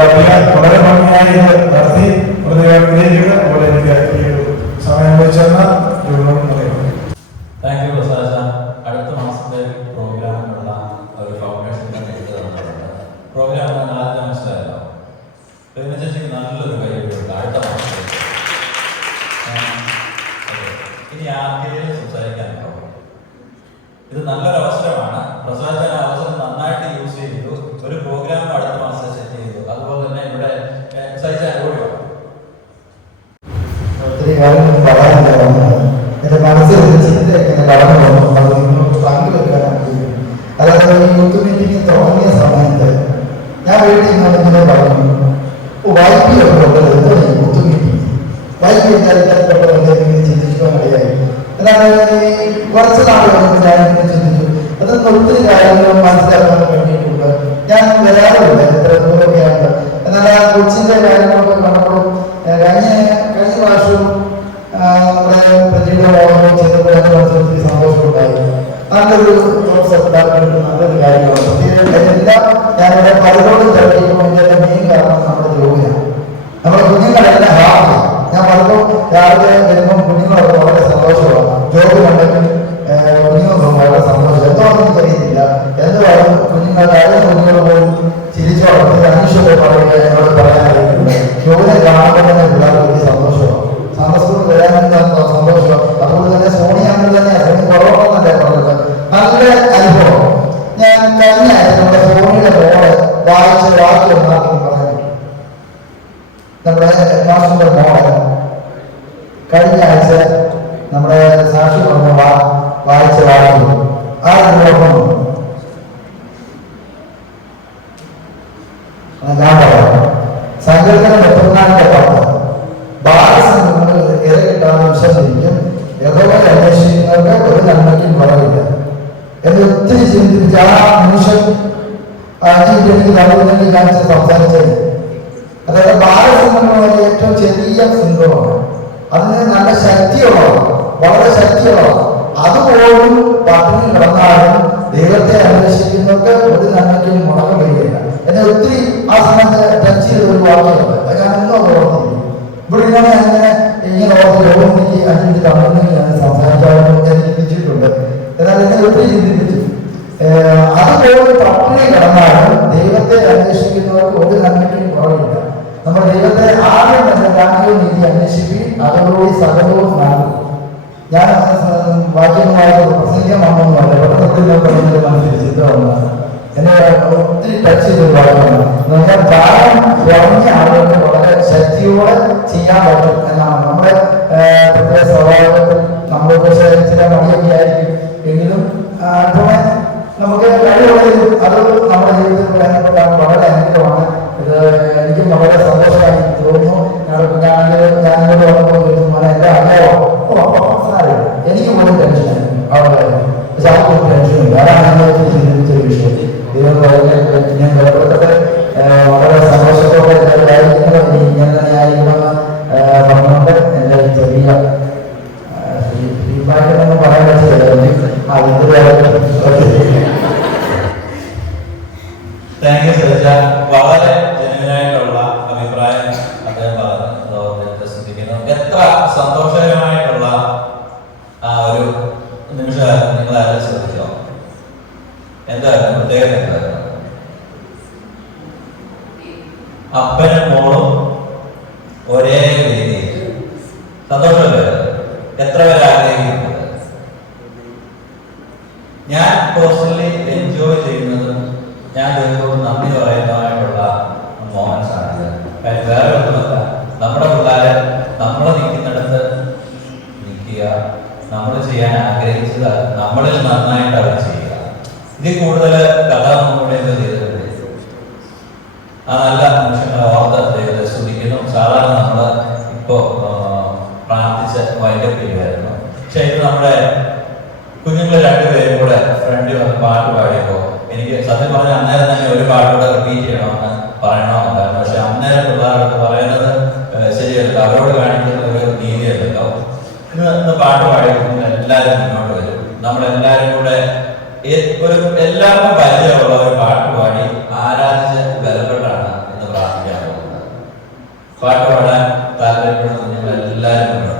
വളരെ ഭംഗിയായി നടത്തി പ്രതികരിക്കുന്നത്. അതുപോലെ എനിക്ക് സമയം വെച്ചെന്ന താങ്ക് യു പ്രസാദ. അടുത്ത മാസത്തെ പ്രോഗ്രാമിനുള്ള ഒരു ഫൗണ്ടേഷൻ പ്രോഗ്രാം ആദ്യം മനസ്സിലായല്ലോ. ചേച്ചിക്ക് നല്ലൊരു കഴിവുണ്ട് അടുത്ത മാസത്തെ. ഇനി ആർക്കെങ്കിലും സംസാരിക്കാനുണ്ടോ? ഇത് നല്ലൊരു അവസരമാണ്. പ്രസാദ് അവസരം നന്നായിട്ട് യൂസ് ചെയ്തു. ഒരു പ്രോഗ്രാം അടുത്ത മാസം സെറ്റ് ചെയ്തു. അതുപോലെ തന്നെ ഇവിടെ സഹിച്ചാൽ ഓടിയോ ഒത്തിരി കാര്യങ്ങൾ പറയാൻ കാര്യങ്ങളാണ് വന്നത്. എൻ്റെ മനസ്സിൽ ഒരു ചിന്തയൊക്കെ ഇങ്ങനെ കടന്നു വന്നു. അത് നിങ്ങളോട് പങ്കുവെക്കാൻ ആഗ്രഹിക്കുന്നു. അതായത് ഈ യൂത്ത് മീറ്റിംഗ് തുടങ്ങിയ സമയത്ത് ഞാൻ വീട്ടിൽ നിന്നിങ്ങനെ പറഞ്ഞു, വായിപ്പിക്കപ്പെട്ടത് എന്തോ യൂത്ത് മീറ്റിംഗ് വായിപ്പ് വിചാരിക്കപ്പെട്ടത് എന്തെങ്കിലും ചിന്തിക്കുവാനിടയായി. എന്നാൽ കുറച്ച് നാൾ കഴിഞ്ഞ് ഞാനിങ്ങനെ ചിന്തിച്ചു, അതൊന്നും ഒത്തിരി കാര്യങ്ങൾ മനസ്സിലാക്കാൻ വേണ്ടിയിട്ടുണ്ട്. ഞാൻ വരാറില്ല എത്ര ദൂരമൊക്കെയാണ്. എന്നാൽ ആ കൊച്ചിൻ്റെ കാര്യങ്ങളൊക്കെ കണ്ടപ്പോൾ കഴിഞ്ഞ പ്രാവശ്യവും നമ്മുടെ പ്രതിയുടെ ഓരോ ചെയ്തപ്പോൾ അതിനനുസരിച്ച് സന്തോഷമുണ്ടായി. നല്ലൊരു നല്ലൊരു കാര്യമാണ്. എല്ലാം ഞാനിവിടെ പലരോടും ചർച്ചയ്ക്കുമ്പോൾ ഇതിൻ്റെ മെയിൻ കാരണം നമ്മുടെ ജോലിയാണ്. നമ്മുടെ കുഞ്ഞുങ്ങളെല്ലാം ഹാപ്പിയാണ്. ഞാൻ പലപ്പോൾ രാവിലെ വരുമ്പം കുഞ്ഞുങ്ങളൊക്കെ വളരെ സന്തോഷമാണ്. ജോബ് കണ്ടെങ്കിൽ കുഞ്ഞുങ്ങൾക്ക് വളരെ സന്തോഷം. എന്താണെന്ന് എനിക്കറിയത്തില്ല. എന്തുവാണ് കുഞ്ഞുങ്ങളുടെ കുഞ്ഞുങ്ങൾ പോലും ചിരിച്ചോളം അന്വേഷണം പറയുക എന്നോട് പറയാനായിട്ടുണ്ട്. ജോലി കാണുമ്പോൾ തന്നെ പിള്ളേർക്ക് വലിയ സന്തോഷമാണ്. സന്തോഷത്തോട് വരാനുള്ള സന്തോഷം. അതുകൊണ്ട് തന്നെ സോണിയാണെങ്കിൽ തന്നെ അതിന് കുറവൊന്നല്ലേ പറഞ്ഞത്. നല്ല അനുഭവം. ഞാൻ കഴിഞ്ഞ ആഴ്ച നമ്മുടെ സോണിയുടെ മോള് വായിച്ച വാക്യം എന്നാണ് പറയുന്നത്. നമ്മുടെ മാഷിന്റെ മോള് കഴിഞ്ഞ ആഴ്ച നമ്മുടെ സാക്ഷി പറഞ്ഞ വായിച്ച വാക്യം ആ അനുഭവം ഞാൻ പറയാം. സങ്കീർത്തനം 34:10 ബാലസംഘങ്ങൾ ഇരകിട്ടാൻ വിശ്വസിക്കും, യഹോവയെ അന്വേഷിക്കുന്നവർക്ക് ഒരു നന്മയ്ക്കും കുറവില്ല എന്ന് ഒത്തിരി ചിന്തിച്ച് ആ നിമിഷം എനിക്ക് തമിഴ്നാട്ടിൽ കാണിച്ച് സംസാരിച്ചത്. അതായത് ബാലസംഘങ്ങൾ ഏറ്റവും ചെറിയ സിംഹമാണ്. അതിന് നല്ല ശക്തിയുള്ളതാണ്, വളരെ ശക്തിയുള്ളതാണ്. അതുപോലും പട്ടിണി കിടന്നാലും ദൈവത്തെ അന്വേഷിക്കുന്നവർക്ക് ഒരു നന്മയ്ക്കും മുടക്കം വരികയില്ല. എന്നെ ഒത്തിരി ആ സമയത്ത് ടച്ച് ചെയ്ത ഒരു വാക്യമുണ്ട്. അത് ഞാൻ ഇന്നും ഓർത്തിരിക്കും. ഇവിടെ ഇങ്ങനെ ഓർത്ത് യോഗത്തിലേക്ക് 5 മിനിറ്റ് തമിഴ്നാട്ടിൽ ഞാൻ സംസാരിക്കാമെന്ന് ഞാൻ ചിന്തിച്ചിട്ടുണ്ട്. എന്നാൽ എന്നെ ഒത്തിരി ചിന്തിപ്പിച്ചു. അതുപോലെ പട്ടിണി കിടന്നാലും ദൈവത്തെ അന്വേഷിക്കുന്നവർക്ക് ഒരു നന്മയ്ക്കും കുറവില്ല. നമ്മൾ ദൈവത്തെ ആദ്യം തന്നെ രാജ്യവും നീതി അന്വേഷിപ്പിൻ, അതോടുകൂടി സകലവും നൽകും. ഞാൻ വാക്യങ്ങളായിട്ട് പ്രസംഗിക്കാൻ വന്നൊന്നുമല്ല, പെട്ടെന്ന് മനസ്സിൽ ചിന്ത വന്നതാണ്. എന്നെ ഒത്തിരി ടച്ച് ചെയ്തൊരു വാക്യമാണ്. എന്നാൽ പ്രായം കുറഞ്ഞ ആളുകൾക്ക് വളരെ ശക്തിയോടെ ചെയ്യാൻ പറ്റും എന്നാണ്. നമ്മുടെ പ്രത്യേക സ്വഭാവത്തിൽ നമ്മൾ ചില മടിയൊക്കെ ആയിരിക്കും, എങ്കിലും നമുക്ക് കഴിവുള്ളതും അത് നമ്മുടെ ജീവിതത്തിൽ പ്രധാനപ്പെട്ടാണ്. വളരെ അനുഗ്രഹമാണ് ഇത്. എനിക്കും വളരെ സന്തോഷമായി തോന്നുന്നു. ഞാനിങ്ങോട്ട് വന്നപ്പോൾ എല്ലാം അറിയാമോ? എനിക്ക് പോലും ടെൻഷനായി അവിടെ. പക്ഷെ ആർക്കും ടെൻഷനില്ല. അതാണ് ചിന്തിച്ചൊരു വിഷയം. ദൈവം ഞാൻ കേരളത്തിൽ വളരെ സന്തോഷത്തോടെ എല്ലാവരും ഇങ്ങനെ തന്നെ ആയിരിക്കണമെന്ന് പറഞ്ഞുകൊണ്ട് എൻ്റെ ചെറിയ ഫീഡ്ബാക്കിനൊന്നും പറയാൻ പറ്റില്ല. Thank you Saja. വളരെ ജനുവനായിട്ടുള്ള അഭിപ്രായം അദ്ദേഹം പറഞ്ഞു ശ്രദ്ധിക്കുന്നു. എത്ര സന്തോഷകരമായിട്ടുള്ള ആ ഒരു നിമിഷമായിരുന്നു. നിങ്ങളാരും ശ്രദ്ധിച്ചോ? എന്തായിരുന്നു പ്രത്യേകത? എന്തായിരുന്നു? അപ്പനും മോളും ഒരേ രീതിയിൽ സന്തോഷമല്ലേ? എത്ര പേര് ആഗ്രഹിക്കുന്നത്? ഞാൻ പേഴ്സണലി എൻജോയ് ചെയ്യുന്നതും ഞാൻ ദൈവത്തോട് നന്ദി പറയുന്നതായിട്ടുള്ള മൊമെന്റ്സ് ആണിത്. കാര്യം വേറെ ഒന്നുമല്ല, നമ്മുടെ പിള്ളേരെ നമ്മൾ നിൽക്കുന്നിടത്ത് നിൽക്കുക, നമ്മൾ ചെയ്യാൻ ആഗ്രഹിച്ചത് നമ്മളിൽ നന്നായിട്ട് അവർ ചെയ്യുക. ഇതിൽ കൂടുതൽ കഥ നമ്മുടെ എന്ത് ചെയ്തിട്ടുണ്ട്? ആ നല്ല നിമിഷങ്ങളെ ഓർത്ത് ദൈവത്തെ സ്തുതിക്കുന്നു. സാധാരണ നമ്മൾ ഇപ്പോൾ പ്രാർത്ഥിച്ച് വൈൻഡപ്പ് ചെയ്യുമായിരുന്നു. പക്ഷെ ഇത് നമ്മുടെ കുഞ്ഞുങ്ങൾ രണ്ടുപേരും കൂടെ ഫ്രണ്ടിൽ വന്ന് പാട്ട് പാടിയപ്പോൾ എനിക്ക് സത്യം പറഞ്ഞാൽ അന്നേരം തന്നെ ഒരു പാട്ടുകൂടെ റിപ്പീറ്റ് ചെയ്യണമെന്ന് പറയണമെന്നുണ്ടായിരുന്നു. പക്ഷെ അന്നേരം പിള്ളേർക്ക് പറയുന്നത് ശരിയല്ല, അവരോട് കാണിക്കുന്ന ഒരു രീതിയല്ലല്ലോ. ഇന്ന് പാട്ട് പാടിയപ്പോൾ എല്ലാവരും മുന്നോട്ട് വരും. നമ്മളെല്ലാവരും കൂടെ എല്ലാവർക്കും പരിചയമുള്ള ഒരു പാട്ട് പാടി ആരാധിച്ച് ബലപ്പെട്ടാണ് ഇന്ന് പ്രാർത്ഥിക്കാൻ പോകുന്നത്. പാട്ട് പാടാൻ താല്പര്യപ്പെടുന്ന നിങ്ങൾ എല്ലാവരും മുന്നോട്ട്.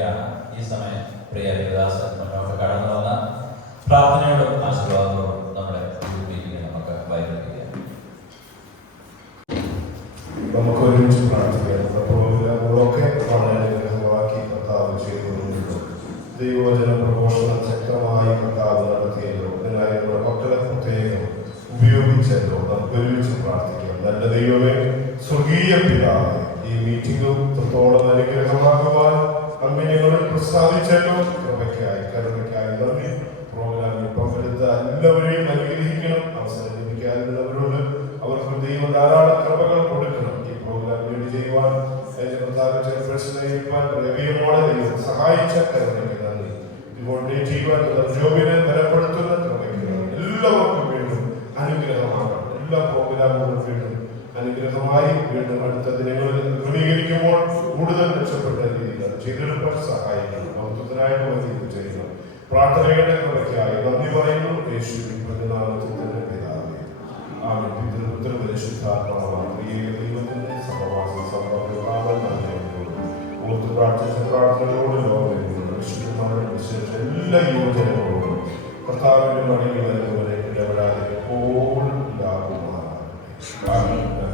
സമർപ്പിക്കുകയാണ്. ഈ സമയം പ്രിയ ദേവദാസൻ മുന്നോട്ട് കടന്നു വന്ന പ്രാർത്ഥനയോടും ആശീർവാദത്തോടും നമ്മുടെ മീറ്റിംഗ് നമുക്ക് വൈകിപ്പിക്കാം. നമുക്ക് ഒരുമിച്ച് പ്രാർത്ഥിക്കാം. നമ്മളൊക്കെ വളരെ ലഘുവാക്കി കർത്താവ് ചെയ്തുകൊണ്ടിരുന്നു. ദൈവവചന പ്രഘോഷണം ശക്തമായി കർത്താവ് നടത്തിയല്ലോ. അതിനായി നമ്മുടെ മക്കളെ പ്രത്യേകം ഉപയോഗിച്ചല്ലോ. നമുക്ക് ഒരുമിച്ച് പ്രാർത്ഥിക്കാം. നല്ല ദൈവമേ, സ്വർഗീയ പിതാവേ, ഈ മീറ്റിംഗും ത്തോളം അനുഗ്രഹമാകുവാൻ അങ്ങ് ഞങ്ങളിൽ പ്രസാദിച്ചല്ലോ. കൃപയ്ക്കായി കരുണയ്ക്കായി നന്ദി. പ്രോഗ്രാമിൽ പങ്കെടുത്ത എല്ലാവരെയും അനുഗ്രഹിക്കണം. അവസരം ലഭിക്കാനുള്ളവരോട് അവർക്ക് ദൈവം ധാരാളം കൃപകൾ കൊടുക്കണം. ഈ പ്രോഗ്രാം വേണ്ടി ചെയ്യുവാൻ ചെറുപ്പേഴ്സണേയുവാൻ ദൈവം സഹായിച്ച കരുണയ്ക്ക് നന്ദി. ഇപ്പോൾ ചെയ്യുവാൻ ജോബിനെ ബലപ്പെടുത്തുന്ന കൃപയ്ക്ക് എല്ലാവർക്കും വീണ്ടും അനുഗ്രഹമാകണം. എല്ലാ പ്രോഗ്രാമുകളും വീണ്ടും അനുഗ്രഹമായി വീണ്ടും അടുത്ത ദിനങ്ങളിൽ ക്രമീകരിക്കുമ്പോൾ കൂടുതൽ മെച്ചപ്പെട്ട രീതിയിൽ ചെയ്തെടുക്കാൻ സഹായിക്കണം. മഹത്വത്തിനായിട്ട് വന്നിട്ട് ചെയ്യുന്നു. പ്രാർത്ഥനയുടെ കൃപയ്ക്കായി നന്ദി പറയുന്നു. യേശുവിൻ നാമത്തിൽ തന്നെ പിതാവേ, ആമേൻ. പിതൃപുത്ര പരിശുദ്ധാത്മാവായ ദൈവത്തിന്റെ സഹവാസം ഓർത്ത് പ്രാർത്ഥിച്ച പ്രാർത്ഥനകളോട് ലോകത്തിലുള്ള വിശുദ്ധമായ വിശേഷ എല്ലാ യുവജനങ്ങളോടും കർത്താവിന്റെ മടങ്ങി വരുന്നവരെ ഇടപെടാതെ എപ്പോഴും ഉണ്ടാകുമാറാകട്ടെ.